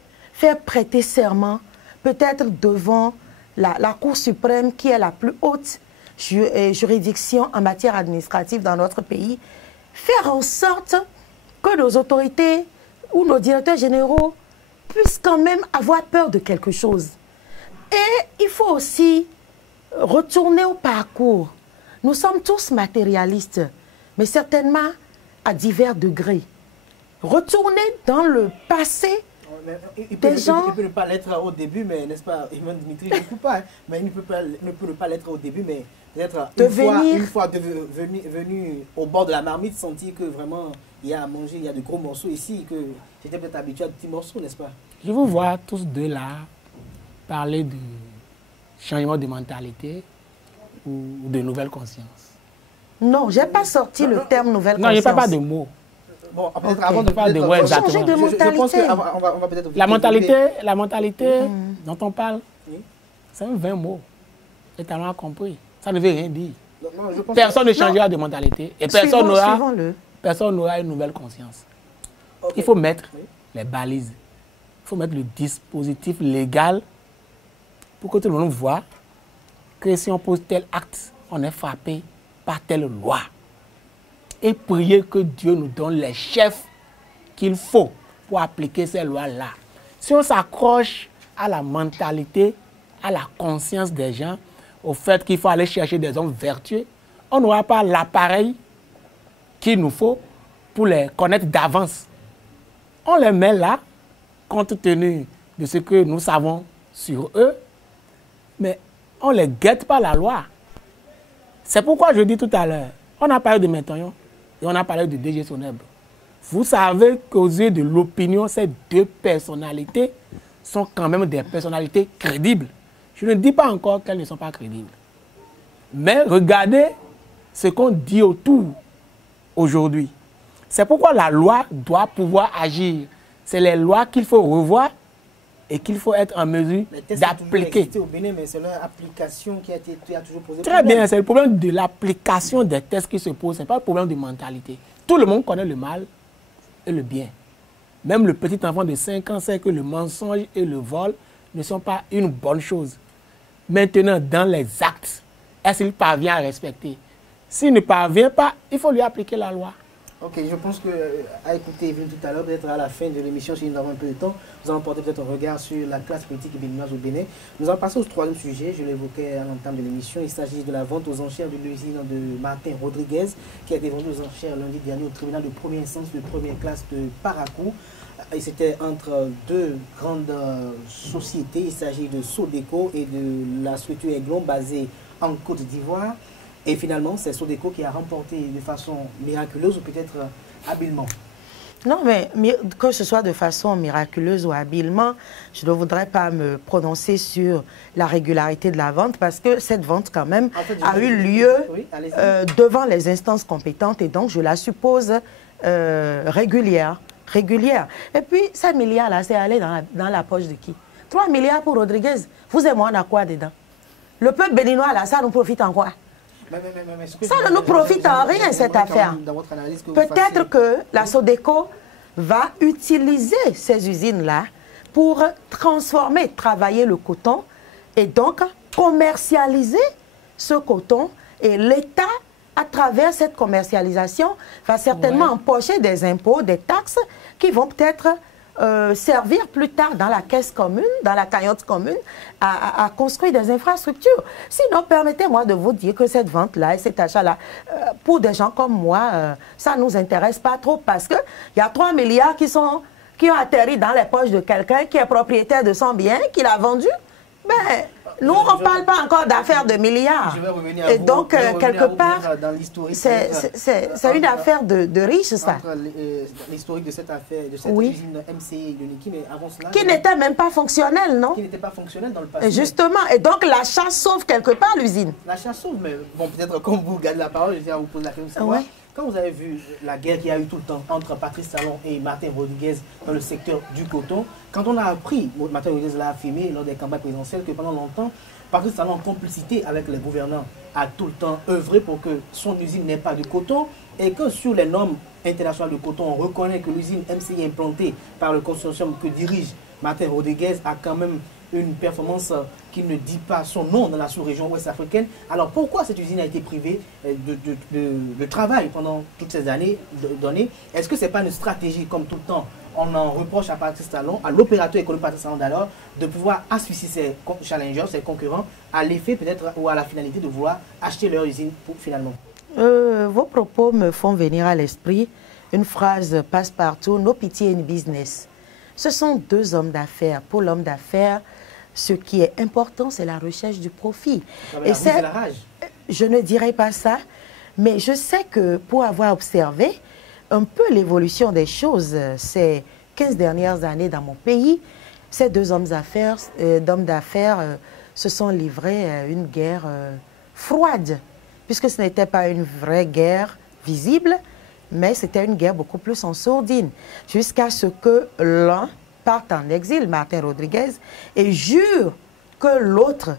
prêter serment, peut-être devant la Cour suprême, qui est la plus haute juridiction en matière administrative dans notre pays. Faire en sorte que nos autorités ou nos directeurs généraux puissent quand même avoir peur de quelque chose. Et il faut aussi retourner au parcours. Nous sommes tous matérialistes, mais certainement à divers degrés. Retourner dans le passé des gens... Il peut ne pas l'être au début, mais n'est-ce pas, Iman Dimitri, je ne coupe pas, hein, mais il ne peut ne pas l'être au début, mais peut-être une fois venu au bord de la marmite, sentir que vraiment il y a à manger, il y a de gros morceaux ici, que j'étais peut-être habitué à de petits morceaux, n'est-ce pas? Je vous vois tous deux là parler de changement de mentalité ou de nouvelle conscience. Non, je n'ai pas sorti le terme nouvelle conscience. Non, il n'y a pas de mots. Bon, peut-être avant de parler de changer de mentalité. Je pense qu'on va peut-être... La mentalité dont on parle, c'est un 20 mots. Et tu as compris. Ça ne veut rien dire. Personne ne changera de mentalité et personne n'aura une nouvelle conscience. Okay. Il faut mettre les balises. Il faut mettre le dispositif légal pour que tout le monde voit que si on pose tel acte, on est frappé par telle loi. Et prier que Dieu nous donne les chefs qu'il faut pour appliquer ces lois-là. Si on s'accroche à la mentalité, à la conscience des gens, au fait qu'il faut aller chercher des hommes vertueux, on n'aura pas l'appareil qu'il nous faut pour les connaître d'avance. On les met là, compte tenu de ce que nous savons sur eux, mais on ne les guette pas la loi. C'est pourquoi je dis tout à l'heure, on a parlé de Mentoyon et on a parlé de DG Soneb. Vous savez qu'aux yeux de l'opinion, ces deux personnalités sont quand même des personnalités crédibles. Je ne dis pas encore qu'elles ne sont pas crédibles. Mais regardez ce qu'on dit autour aujourd'hui. C'est pourquoi la loi doit pouvoir agir. C'est les lois qu'il faut revoir et qu'il faut être en mesure d'appliquer. Au Bénin, mais c'est leur application qui a toujours posé Très bien, c'est le problème de l'application des tests qui se pose, ce n'est pas le problème de mentalité. Tout le monde connaît le mal et le bien. Même le petit enfant de 5 ans sait que le mensonge et le vol ne sont pas une bonne chose. Maintenant, dans les actes, est-ce qu'il parvient à respecter? S'il ne parvient pas, il faut lui appliquer la loi. Ok, je pense qu'à écouter Evelyne tout à l'heure, peut-être à la fin de l'émission, si nous avons un peu de temps, nous allons porter peut-être un regard sur la classe politique béninoise au Bénin. Nous allons passer au troisième sujet, je l'évoquais à l'entame de l'émission. Il s'agit de la vente aux enchères de l'usine de Martin Rodriguez, qui a été vendue aux enchères lundi dernier au tribunal de première instance de première classe de Parakou. Et c'était entre deux grandes sociétés. Il s'agit de Sodeco et de la structure Aiglon basée en Côte d'Ivoire. Et finalement, c'est Sodeco qui a remporté de façon miraculeuse ou peut-être habilement. Non, mais que ce soit de façon miraculeuse ou habilement, je ne voudrais pas me prononcer sur la régularité de la vente parce que cette vente, quand même, a eu lieu devant les instances compétentes et donc je la suppose régulière. Et puis, 5 milliards, là, c'est allé dans la poche de qui? 3 milliards pour Rodriguez. Vous et moi, on a quoi dedans? Le peuple béninois, là, ça nous profite en quoi? Ça ne nous profite en rien, cette affaire. Peut-être que la Sodeco va utiliser ces usines-là pour transformer, travailler le coton et donc commercialiser ce coton. Et l'État, à travers cette commercialisation, va certainement empocher des impôts, des taxes qui vont peut-être servir plus tard dans la caisse commune, dans la cagnotte commune, à construire des infrastructures. Sinon, permettez-moi de vous dire que cette vente-là et cet achat-là, pour des gens comme moi, ça ne nous intéresse pas trop parce qu'il y a 3 milliards qui ont atterri dans les poches de quelqu'un qui est propriétaire de son bien, qui l'a vendu. Ben, Nous, on ne parle pas encore d'affaires de milliards. Je vais revenir à et vous, donc, quelque part, c'est une affaire de riches, ça. L'historique de cette affaire, de cette usine MCI de Niki, mais avant cela... Qui n'était même pas fonctionnelle, non? Qui n'était pas fonctionnelle dans le passé. Justement. Et donc, l'achat sauve quelque part l'usine. L'achat sauve, mais bon, peut-être comme vous gardez la parole, je viens vous poser la question. Ouais. Quand vous avez vu la guerre qu'il y a eu tout le temps entre Patrice Talon et Martin Rodriguez dans le secteur du coton, quand on a appris, Martin Rodriguez l'a affirmé lors des campagnes présidentielles, que pendant longtemps, Patrice Talon, en complicité avec les gouvernants, a tout le temps œuvré pour que son usine n'ait pas de coton et que sur les normes internationales de coton, on reconnaît que l'usine MCI implantée par le consortium que dirige Martin Rodriguez a quand même une performance qui ne dit pas son nom dans la sous-région ouest africaine. Alors pourquoi cette usine a été privée de travail pendant toutes ces années données? Est-ce que ce n'est pas une stratégie, comme tout le temps, on en reproche à Patrice Talon, à l'opérateur économique Patrice Talon d'alors, de pouvoir asphyxier ses challengers, ses concurrents, à l'effet peut-être ou à la finalité de vouloir acheter leur usine finalement? Vos propos me font venir à l'esprit une phrase passe-partout, no pity in business. Ce sont deux hommes d'affaires. Pour l'homme d'affaires, ce qui est important, c'est la recherche du profit. Et c'est la rage. Je ne dirais pas ça, mais je sais que pour avoir observé un peu l'évolution des choses ces 15 dernières années dans mon pays, ces deux hommes d'affaires se sont livrés à une guerre froide, puisque ce n'était pas une vraie guerre visible, mais c'était une guerre beaucoup plus en sourdine, jusqu'à ce que l'un parte en exil, Martin Rodriguez, et jure que l'autre,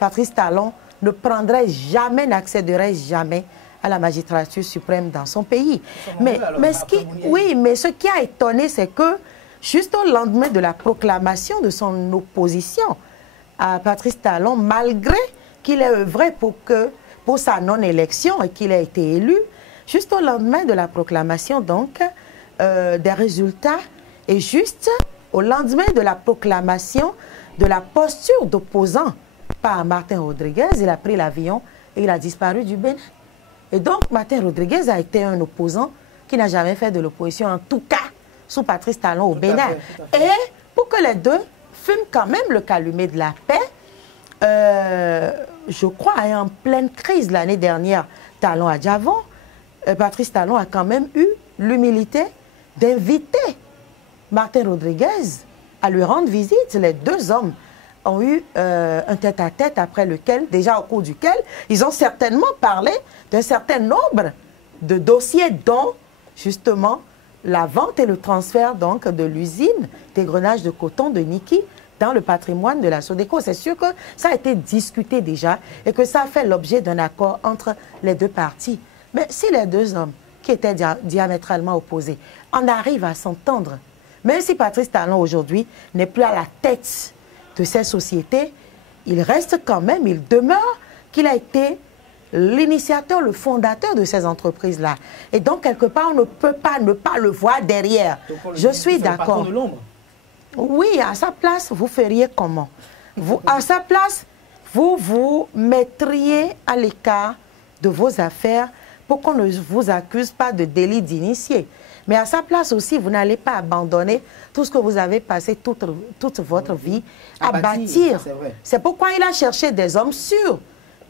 Patrice Talon, ne prendrait jamais, n'accéderait jamais à la magistrature suprême dans son pays. Mais ce qui a étonné, c'est que juste au lendemain de la proclamation de son opposition à Patrice Talon, malgré qu'il ait œuvré pour sa non-élection et qu'il ait été élu, juste au lendemain de la proclamation donc des résultats et juste au lendemain de la proclamation de la posture d'opposant par Martin Rodriguez, il a pris l'avion et il a disparu du Bénin. Et donc Martin Rodriguez a été un opposant qui n'a jamais fait de l'opposition, en tout cas sous Patrice Talon au Bénin. Et pour que les deux fument quand même le calumet de la paix, je crois en pleine crise l'année dernière, Talon à Djavon, Patrice Talon a quand même eu l'humilité d'inviter Martin Rodriguez à lui rendre visite. Les deux hommes ont eu un tête-à-tête après lequel, déjà au cours duquel, ils ont certainement parlé d'un certain nombre de dossiers, dont justement la vente et le transfert donc de l'usine d'égrenage de coton de Niki dans le patrimoine de la Sodeco. C'est sûr que ça a été discuté déjà et que ça a fait l'objet d'un accord entre les deux parties. Mais si les deux hommes qui étaient diamétralement opposés en arrivent à s'entendre, même si Patrice Talon aujourd'hui n'est plus à la tête de ces sociétés, il reste quand même, il demeure qu'il a été l'initiateur, le fondateur de ces entreprises-là. Et donc, quelque part, on ne peut pas ne pas le voir derrière. Je suis d'accord. Oui, à sa place, vous feriez comment? À sa place, vous vous mettriez à l'écart de vos affaires pour qu'on ne vous accuse pas de délit d'initié. Mais à sa place aussi, vous n'allez pas abandonner tout ce que vous avez passé toute votre vie à bâtir. C'est pourquoi il a cherché des hommes sûrs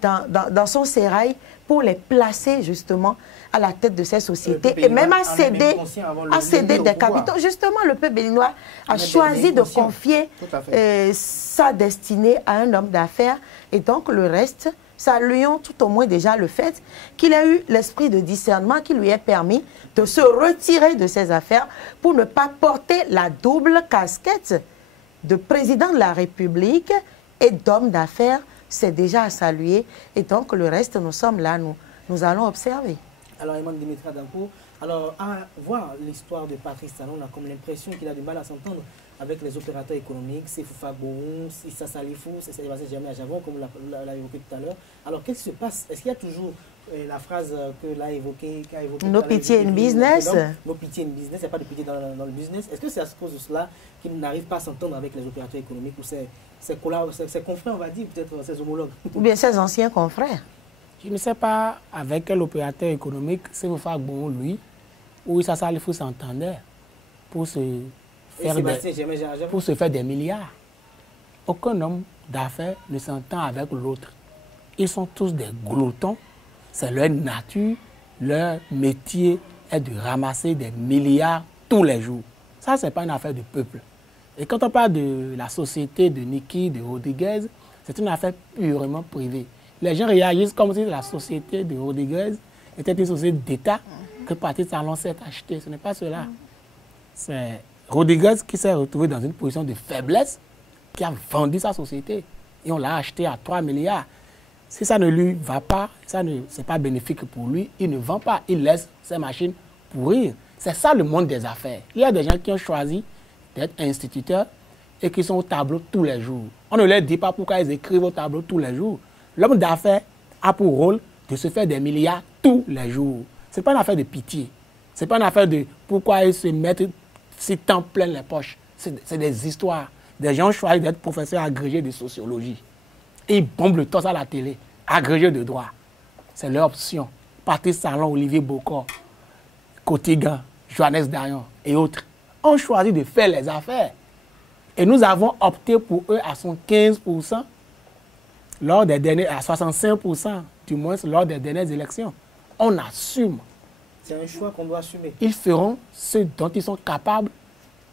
dans son sérail pour les placer justement à la tête de ces sociétés et même à céder des capitaux. Justement, le peuple béninois a choisi de confier sa destinée à un homme d'affaires et donc le reste, saluons tout au moins déjà le fait qu'il a eu l'esprit de discernement qui lui a permis de se retirer de ses affaires pour ne pas porter la double casquette de président de la République et d'homme d'affaires. C'est déjà à saluer. Et donc, le reste, nous sommes là, nous allons observer. Alors, Emmanuel Dimitra Danko, alors, à voir l'histoire de Patrice Talon, on a comme l'impression qu'il a du mal à s'entendre avec les opérateurs économiques, c'est Foufa Gourou, c'est Issa Salifou, c'est Sébastien Germain à Javon, comme l'a évoqué tout à l'heure. Alors, qu'est-ce qui se passe? Est-ce qu'il y a toujours la phrase que l'a évoquée No pity in business. No pity in business, il n'y a pas de pitié dans le business. Est-ce que c'est à cause de cela qu'ils n'arrivent pas à s'entendre avec les opérateurs économiques ou ses confrères, on va dire, peut-être ses homologues? Ou bien ses anciens confrères? Je ne sais pas avec quel opérateur économique, c'est Foufa Gourou, lui, ou Issa Salifou s'entendait pour se faire des milliards. Aucun homme d'affaires ne s'entend avec l'autre. Ils sont tous des gloutons, c'est leur nature, leur métier est de ramasser des milliards tous les jours. Ça, ce n'est pas une affaire du peuple. Et quand on parle de la société de Niki, de Rodriguez, c'est une affaire purement privée. Les gens réagissent comme si la société de Rodriguez était une société d'État que Patrice Talon s'est acheté. Ce n'est pas cela. C'est Rodriguez qui s'est retrouvé dans une position de faiblesse, qui a vendu sa société. Et on l'a acheté à 3 milliards. Si ça ne lui va pas, ce n'est pas bénéfique pour lui, il ne vend pas. Il laisse ses machines pourrir. C'est ça le monde des affaires. Il y a des gens qui ont choisi d'être instituteurs et qui sont au tableau tous les jours. On ne leur dit pas pourquoi ils écrivent au tableau tous les jours. L'homme d'affaires a pour rôle de se faire des milliards tous les jours. Ce n'est pas une affaire de pitié. Ce n'est pas une affaire de pourquoi ils se mettent si tant plein les poches. C'est des histoires. Des gens choisissent d'être professeurs agrégés de sociologie. Et ils bombent le torse à la télé, agrégés de droit. C'est leur option. Patrice Talon, Olivier Bocor, Cotigan, Johannes Dayan et autres ont choisi de faire les affaires. Et nous avons opté pour eux à 75%, lors des derniers, à 65% du moins lors des dernières élections. On assume. C'est un choix qu'on doit assumer. Ils feront ce dont ils sont capables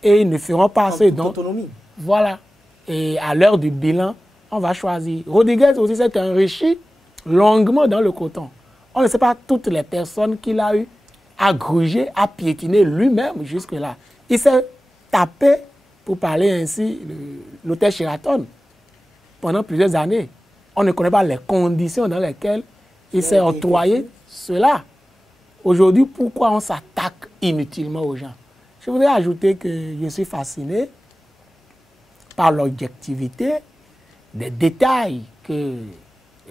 et ils ne feront pas ce dont... autonomie. Voilà. Et à l'heure du bilan, on va choisir. Rodriguez aussi s'est enrichi longuement dans le coton. On ne sait pas toutes les personnes qu'il a eues à gruger, à piétiner lui-même jusque-là. Il s'est tapé, pour parler ainsi, l'hôtel Sheraton pendant plusieurs années. On ne connaît pas les conditions dans lesquelles il s'est octroyé cela. Aujourd'hui, pourquoi on s'attaque inutilement aux gens? Je voudrais ajouter que je suis fasciné par l'objectivité des détails que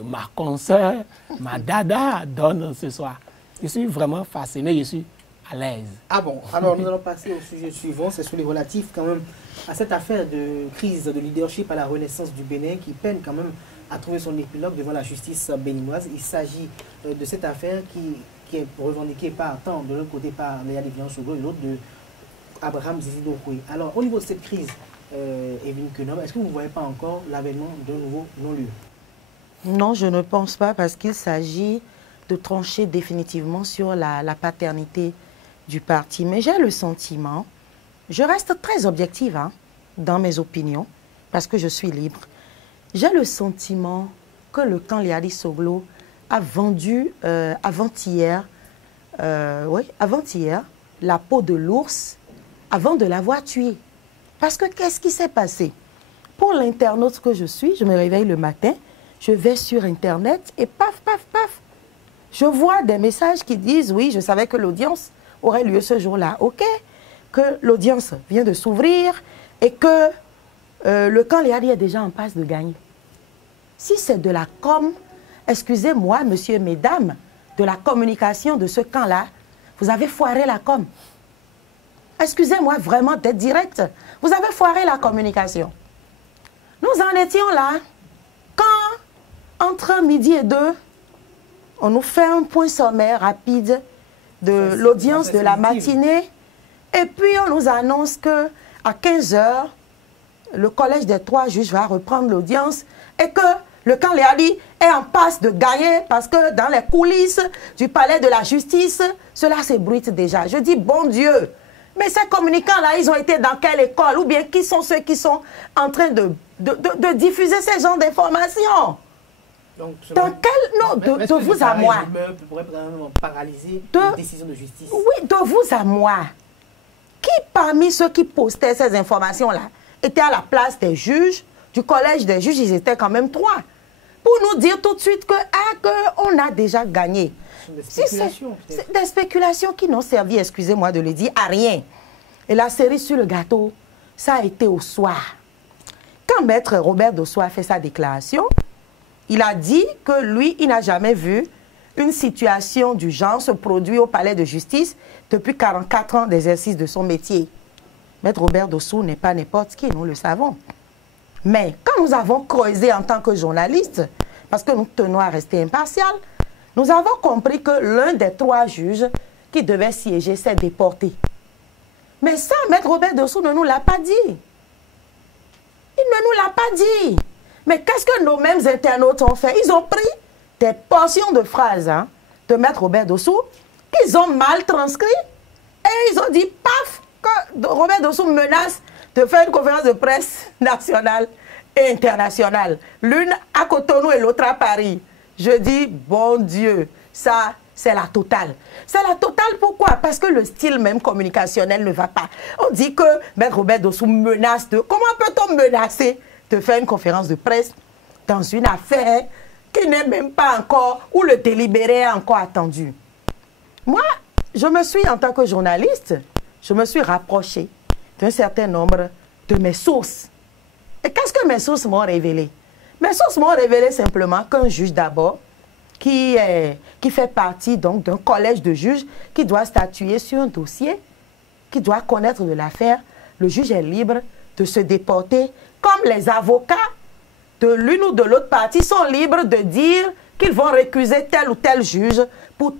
ma consoeur, ma dada donne ce soir. Je suis vraiment fasciné, je suis à l'aise. Ah bon, alors nous allons passer au sujet suivant, c'est sur les relatifs quand même à cette affaire de crise de leadership à la Renaissance du Bénin qui peine quand même à trouver son épilogue devant la justice béninoise. Il s'agit de cette affaire qui est revendiquée par tant de l'autre côté par Léa Lévian-Soglo et l'autre de Abraham Zizi-Dokwe. Alors au niveau de cette crise, Evelyne Quenom, est-ce que vous ne voyez pas encore l'avènement d'un nouveau non-lieu? Non, je ne pense pas parce qu'il s'agit de trancher définitivement sur la paternité du parti. Mais j'ai le sentiment, je reste très objective dans mes opinions parce que je suis libre. J'ai le sentiment que le camp Léa Soglo a vendu avant-hier la peau de l'ours avant de l'avoir tué. Parce que qu'est-ce qui s'est passé? Pour l'internaute que je suis, je me réveille le matin, je vais sur Internet et paf, paf, paf, je vois des messages qui disent, oui, je savais que l'audience aurait lieu ce jour-là. OK, que l'audience vient de s'ouvrir et que le camp Léa est déjà en passe de gagner. Si c'est de la com, excusez-moi, monsieur et mesdames, de la communication de ce camp-là, vous avez foiré la com. Excusez-moi vraiment d'être direct. Vous avez foiré la communication. Nous en étions là quand, entre midi et 2, on nous fait un point sommaire rapide de l'audience de la matinée. Et puis on nous annonce qu'à 15 h, le collège des 3 juges va reprendre l'audience et que le camp Léa est en passe de gagner parce que dans les coulisses du palais de la justice, cela s'ébruite déjà. Je dis, bon Dieu, mais ces communicants-là, ils ont été dans quelle école? Ou bien qui sont ceux qui sont en train de diffuser ces genres d'informations? Dans quel... Non, de vous à moi. Pourrait paralyser une décision de justice. Oui, de vous à moi. Qui parmi ceux qui postaient ces informations-là était à la place des juges, du collège des juges? Ils étaient quand même 3. Pour nous dire tout de suite que on a déjà gagné. C'est des spéculations qui n'ont servi, excusez-moi de le dire, à rien. Et la cerise sur le gâteau, ça a été au soir. Quand maître Robert Dossou a fait sa déclaration, il a dit que lui, il n'a jamais vu une situation du genre se produire au palais de justice depuis 44 ans d'exercice de son métier. Maître Robert Dossou n'est pas n'importe qui, nous le savons. Mais quand nous avons creusé en tant que journalistes, parce que nous tenons à rester impartial, nous avons compris que l'un des 3 juges qui devait siéger s'est déporté. Mais ça, Maître Robert Dossou ne nous l'a pas dit. Il ne nous l'a pas dit. Mais qu'est-ce que nos mêmes internautes ont fait? Ils ont pris des portions de phrases de Maître Robert Dossou qu'ils ont mal transcrit et ils ont dit, paf, que Robert Dossou menace de faire une conférence de presse nationale et internationale. L'une à Cotonou et l'autre à Paris. Je dis, bon Dieu, ça, c'est la totale. C'est la totale, pourquoi? Parce que le style même communicationnel ne va pas. On dit que Maître Robert Dossou menace de... Comment peut-on menacer de faire une conférence de presse dans une affaire qui n'est même pas encore, où le délibéré est encore attendu? Moi, je me suis, en tant que journaliste, je me suis rapproché d'un certain nombre de mes sources. Et qu'est-ce que mes sources m'ont révélé? Mes sources m'ont révélé simplement qu'un juge d'abord, qui fait partie donc d'un collège de juges qui doit statuer sur un dossier, qui doit connaître de l'affaire, le juge est libre de se déporter, comme les avocats de l'une ou de l'autre partie sont libres de dire qu'ils vont récuser tel ou tel juge pour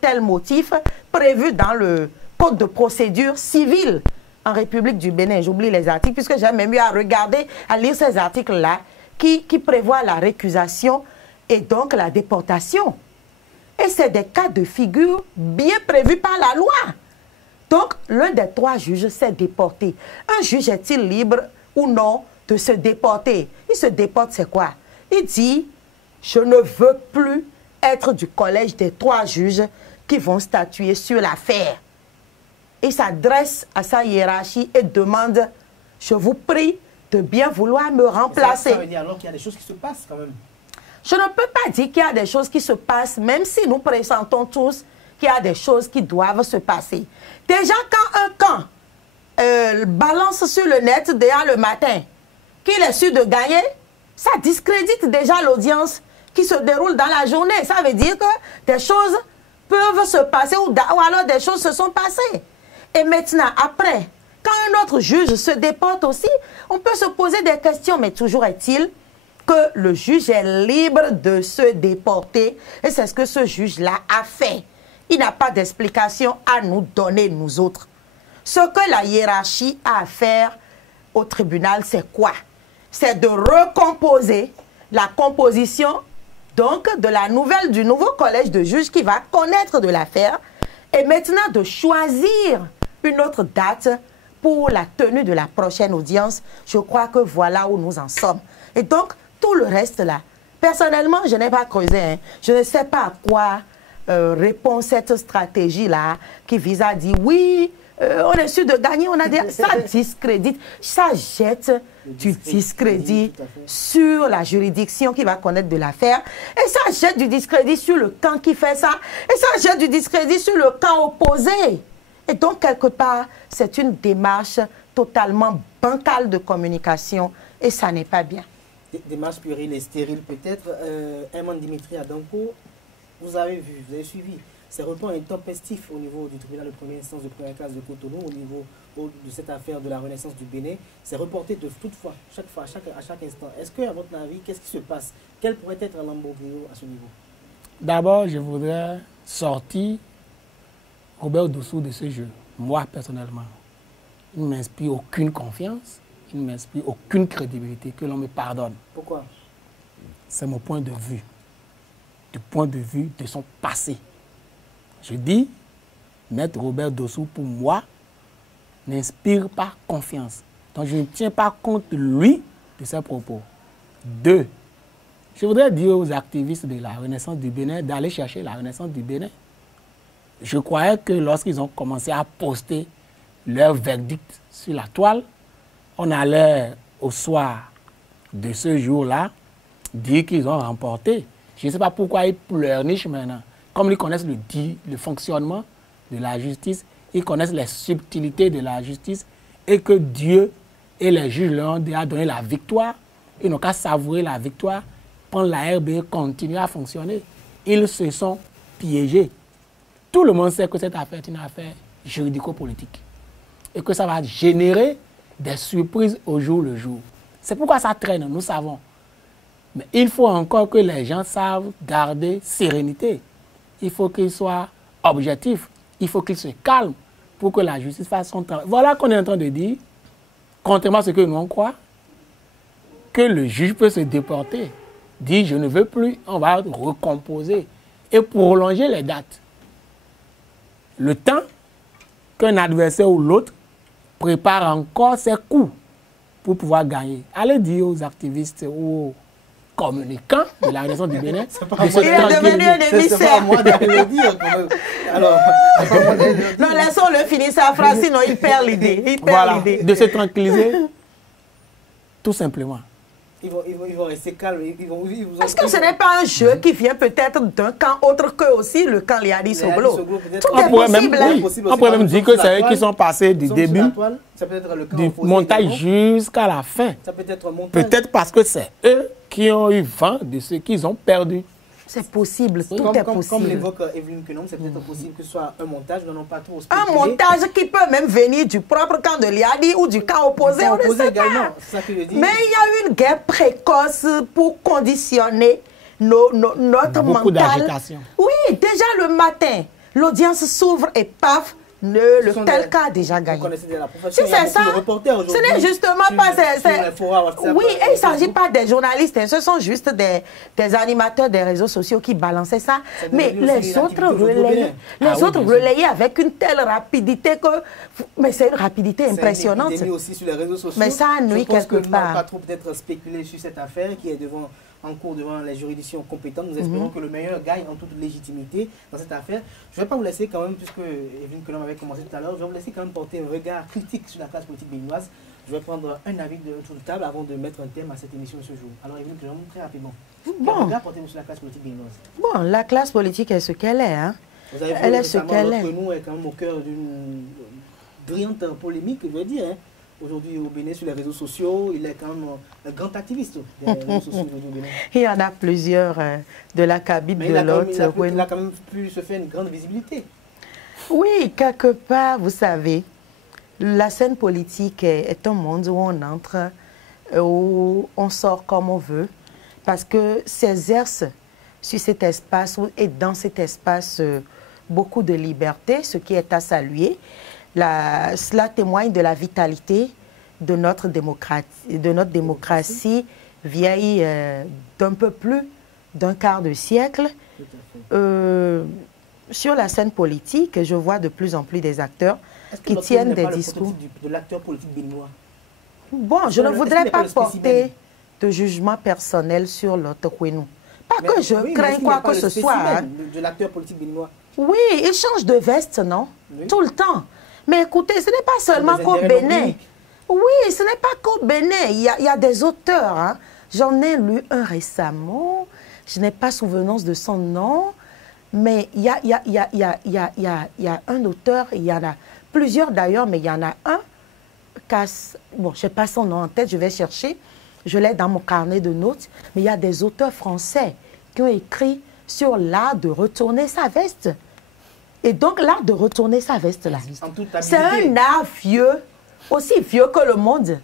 tel motif prévu dans le code de procédure civile en République du Bénin. J'oublie les articles puisque j'ai même eu à regarder, à lire ces articles-là qui prévoient la récusation et donc la déportation. Et c'est des cas de figure bien prévus par la loi. Donc, l'un des trois juges s'est déporté. Un juge est-il libre ou non de se déporter? Il se déporte, c'est quoi? Il dit, je ne veux plus être du collège des trois juges qui vont statuer sur l'affaire. Il s'adresse à sa hiérarchie et demande, je vous prie de bien vouloir me remplacer. Ça veut dire alors qu'il y a des choses qui se passent quand même. Je ne peux pas dire qu'il y a des choses qui se passent, même si nous pressentons tous qu'il y a des choses qui doivent se passer. Déjà, quand un camp balance sur le net déjà le matin qu'il est sûr de gagner, ça discrédite déjà l'audience qui se déroule dans la journée. Ça veut dire que des choses peuvent se passer ou alors des choses se sont passées. Et maintenant, après, quand un autre juge se déporte aussi, on peut se poser des questions, mais toujours est-il que le juge est libre de se déporter. Et c'est ce que ce juge-là a fait. Il n'a pas d'explication à nous donner, nous autres. Ce que la hiérarchie a à faire au tribunal, c'est quoi? C'est de recomposer la composition donc du nouveau collège de juges qui va connaître de l'affaire et maintenant de choisir une autre date pour la tenue de la prochaine audience. Je crois que voilà où nous en sommes. Et donc, tout le reste là, personnellement, je n'ai pas creusé. Je ne sais pas à quoi répond cette stratégie-là qui vise à dire oui, on est sûr de gagner, on a des... Ça discrédite, ça jette du discrédit sur la juridiction qui va connaître de l'affaire et ça jette du discrédit sur le camp qui fait ça et ça jette du discrédit sur le camp opposé. Et donc, quelque part, c'est une démarche totalement bancale de communication et ça n'est pas bien. Démarche puérile et stérile peut-être. Herman Dimitri Adanko, vous avez vu, vous avez suivi ces recours intempestifs au niveau du tribunal de première instance de première classe de Cotonou, au niveau de cette affaire de la Renaissance du Bénin. C'est reporté de toutefois, à chaque instant. Est-ce que, à votre avis, qu'est-ce qui se passe? Quel pourrait être un lambogrio à ce niveau? D'abord, je voudrais sortir Robert Dossou de ce jeu. Moi, personnellement, il ne m'inspire aucune confiance, il ne m'inspire aucune crédibilité, que l'on me pardonne. Pourquoi? C'est mon point de vue, du point de vue de son passé. Je dis, Maître Robert Dossou, pour moi, n'inspire pas confiance. Donc, je ne tiens pas compte, lui, de ses propos. Deux, je voudrais dire aux activistes de la Renaissance du Bénin d'aller chercher la Renaissance du Bénin. Je croyais que lorsqu'ils ont commencé à poster leur verdict sur la toile, on allait, au soir de ce jour-là, dire qu'ils ont remporté. Je ne sais pas pourquoi ils pleurnichent maintenant. Comme ils connaissent le fonctionnement de la justice, ils connaissent les subtilités de la justice et que Dieu et les juges leur ont déjà donné la victoire. Ils n'ont qu'à savourer la victoire, prendre la RBE, continuer à fonctionner. Ils se sont piégés. Tout le monde sait que cette affaire est une affaire juridico-politique et que ça va générer des surprises au jour le jour. C'est pourquoi ça traîne, nous savons. Mais il faut encore que les gens savent garder sérénité. Il faut qu'ils soient objectifs. Il faut qu'ils se calment pour que la justice fasse son travail. Voilà qu'on est en train de dire, contrairement à ce que nous on croit, que le juge peut se déporter. Dit, je ne veux plus, on va recomposer et prolonger les dates. Le temps qu'un adversaire ou l'autre prépare encore ses coups pour pouvoir gagner. Allez dire aux activistes ou aux communicants de la Renaissance du Bénin de se tranquilliser. C'est pas à moi d'aller le dire. Alors, non, laissons-le finir sa phrase, sinon il perd l'idée. Voilà, de se tranquilliser, tout simplement. Ils vont rester calmes. Est-ce que ce n'est pas un jeu qui vient peut-être d'un camp autre que aussi le camp Liadi Soglo? Tout est possible. On pourrait même dire que c'est eux qui sont passés du début du montage jusqu'à la fin. Ça peut être montage. Peut-être parce que c'est eux qui ont eu vent de ce qu'ils ont perdu. C'est possible, tout est possible. Comme l'évoque Evelyne Quenom, c'est peut-être possible que ce soit un montage, non pas trop spéculé. Un montage qui peut même venir du propre camp de Liadi ou du camp opposé, on ne sait pas. Ça que je dis. Mais il y a une guerre précoce pour conditionner notre beaucoup mental. D'agitation. Oui, déjà le matin, l'audience s'ouvre et paf, le tel cas a déjà gagné. Si c'est ça, ce n'est justement pas... Oui, et il ne s'agit pas des journalistes, hein, ce sont juste des animateurs des réseaux sociaux qui balançaient ça. Mais les autres relayaient avec une telle rapidité que... Mais c'est une rapidité impressionnante. Aussi sur les réseaux sociaux. Mais ça nuit quelque part. Je pense que nous n'avons pas trop peut-être spéculé sur cette affaire qui est en cours devant les juridictions compétentes. Nous espérons que le meilleur gagne en toute légitimité dans cette affaire. Je ne vais pas vous laisser quand même, puisque Evelyne Quenom avait commencé tout à l'heure, je vais vous laisser quand même porter un regard critique sur la classe politique béninoise. Je vais prendre un avis de tour de table avant de mettre un thème à cette émission de ce jour. Alors Evelyne Quenom, très rapidement. Quel regard portez-vous sur la classe politique béninoise? Bon, la classe politique est ce qu'elle est. Hein. Vous avez vu, elle est ce qu'elle est. Nous est quand même au cœur d'une brillante polémique, je veux dire. Hein. Aujourd'hui au Bénin, sur les réseaux sociaux, il est quand même un grand activiste des réseaux sociaux au Bénin. Il y en a plusieurs de la cabine de l'autre. Il a quand même pu se faire une grande visibilité. Oui, quelque part, vous savez, la scène politique est un monde où on entre, où on sort comme on veut, parce que s'exerce sur cet espace et dans cet espace beaucoup de liberté, ce qui est à saluer. Cela témoigne de la vitalité de notre démocratie vieille d'un peu plus d'un quart de siècle. Sur la scène politique, je vois de plus en plus des acteurs qui tiennent des discours. De l'acteur politique béninois. Bon, je ne voudrais pas porter de jugement personnel sur l'autre Kwenou. Pas que je crains quoi que ce soit. De l'acteur politique béninois. Oui, il change de veste, non? Tout le temps. Mais écoutez, ce n'est pas seulement qu'au Bénin. Oui, ce n'est pas qu'au Bénin. Il y a des auteurs. Hein. J'en ai lu un récemment. Je n'ai pas souvenance de son nom. Mais il y a un auteur, il y en a plusieurs d'ailleurs, mais il y en a un. Bon, je n'ai pas son nom en tête, je vais chercher. Je l'ai dans mon carnet de notes. Mais il y a des auteurs français qui ont écrit sur l'art de retourner sa veste. Et donc, l'art de retourner sa veste, là, c'est un art vieux, aussi vieux que le monde.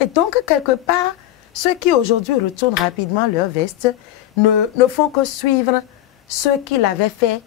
Et donc, quelque part, ceux qui aujourd'hui retournent rapidement leur veste ne font que suivre ceux qui l'avaient fait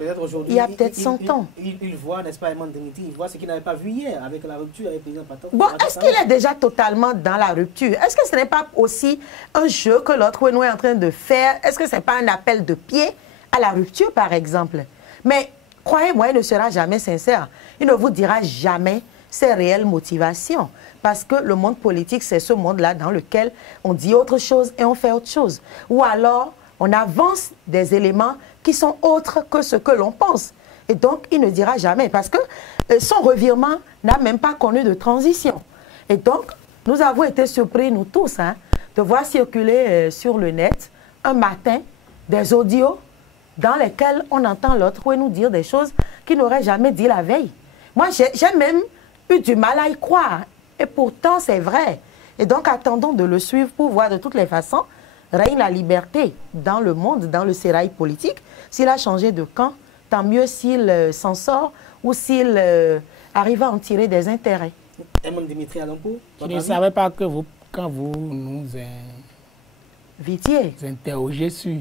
il y a peut-être 100 ans. Il voit, n'est-ce pas, il voit ce qu'il n'avait pas vu hier avec la rupture avec le président Pato. Bon, est-ce qu'il est déjà totalement dans la rupture? Est-ce que ce n'est pas aussi un jeu que l'autre Kwenou est en train de faire? Est-ce que ce n'est pas un appel de pied à la rupture, par exemple? Mais croyez-moi, il ne sera jamais sincère. Il ne vous dira jamais ses réelles motivations. Parce que le monde politique, c'est ce monde-là dans lequel on dit autre chose et on fait autre chose. Ou alors, on avance des éléments qui sont autres que ce que l'on pense. Et donc, il ne dira jamais. Parce que son revirement n'a même pas connu de transition. Et donc, nous avons été surpris, nous tous, hein, de voir circuler sur le net, un matin, des audios dans lesquels on entend l'autre nous dire des choses qu'il n'aurait jamais dit la veille. Moi, j'ai même eu du mal à y croire. Et pourtant, c'est vrai. Et donc, attendons de le suivre pour voir de toutes les façons règne la liberté dans le monde, dans le sérail politique. S'il a changé de camp, tant mieux s'il s'en sort ou s'il arrive à en tirer des intérêts. Dimitri Alampo, je ne savais pas que quand vous nous Vitier. interrogez sur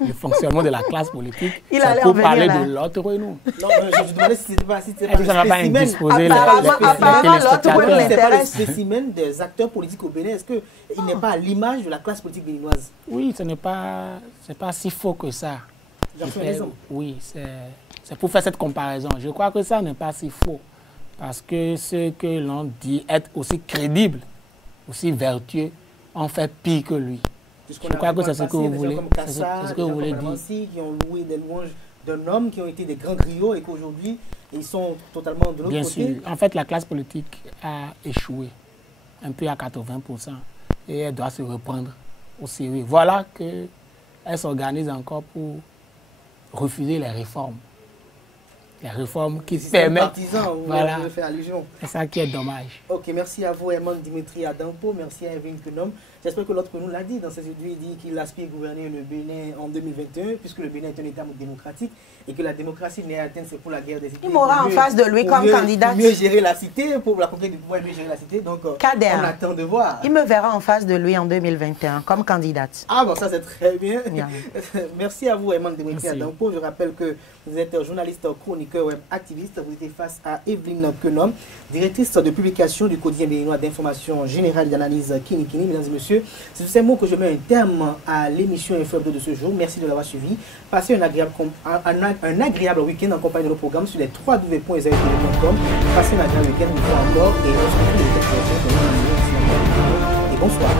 le fonctionnement de la classe politique, Il c'est allait pour en venir parler là. de l'autre nous. Non, je demandais si c'était pas Est-ce que ça ne va pas spécimen. indisposer Apparemment, l'autre C'est pas le l'intéresse. spécimen des acteurs politiques au Bénin. Est-ce qu'il n'est pas à l'image de la classe politique béninoise? Oui, ce n'est pas si faux que ça. J'en fais raison. Oui, c'est pour faire cette comparaison. Je crois que ça n'est pas si faux. Parce que ce que l'on dit être aussi crédible, aussi vertueux, on fait pire que lui. Je crois que c'est ce que vous voulez. C'est ce que vous voulez dire. Qui ont loué des louanges d'un homme qui ont été des grands griots et qu'aujourd'hui, ils sont totalement de l'autre côté. Bien sûr. En fait, la classe politique a échoué un peu à 80% et elle doit se reprendre au sérieux. Voilà qu'elle s'organise encore pour refuser les réformes. Les réformes qui permettent... Voilà. C'est ça qui est dommage. Ok, merci à vous, Herman Dimitri Adampo. Merci à Evelyne Kenom. J'espère que l'autre nous l'a dit dans ses études. Il dit qu'il aspire gouverner le Bénin en 2021, puisque le Bénin est un État démocratique et que la démocratie n'est atteinte c'est pour la guerre des cités. Il m'aura en face de lui comme candidat. Pour mieux gérer la cité, pour la conquête du pouvoir et mieux gérer la cité. Donc, Kader, on attend de voir. Il me verra en face de lui en 2021 comme candidate. Ah bon, ça c'est très bien. Yeah. Merci à vous, Herman Dimitri Adampo. Je rappelle que vous êtes journaliste, chroniqueur, web activiste. Vous étiez face à Evelyne Kenom, directrice de publication du quotidien béninois d'information générale et d'analyse Kini Kini. Mesdames et messieurs, c'est sur ces mots que je mets un terme à l'émission Info Hebdo de ce jour. Merci de l'avoir suivi. Passez un agréable week-end en compagnie de nos programmes sur les www.ezaïtv.com. Passez un agréable week-end une fois encore et on se retrouve le week-end prochain. Et bonsoir.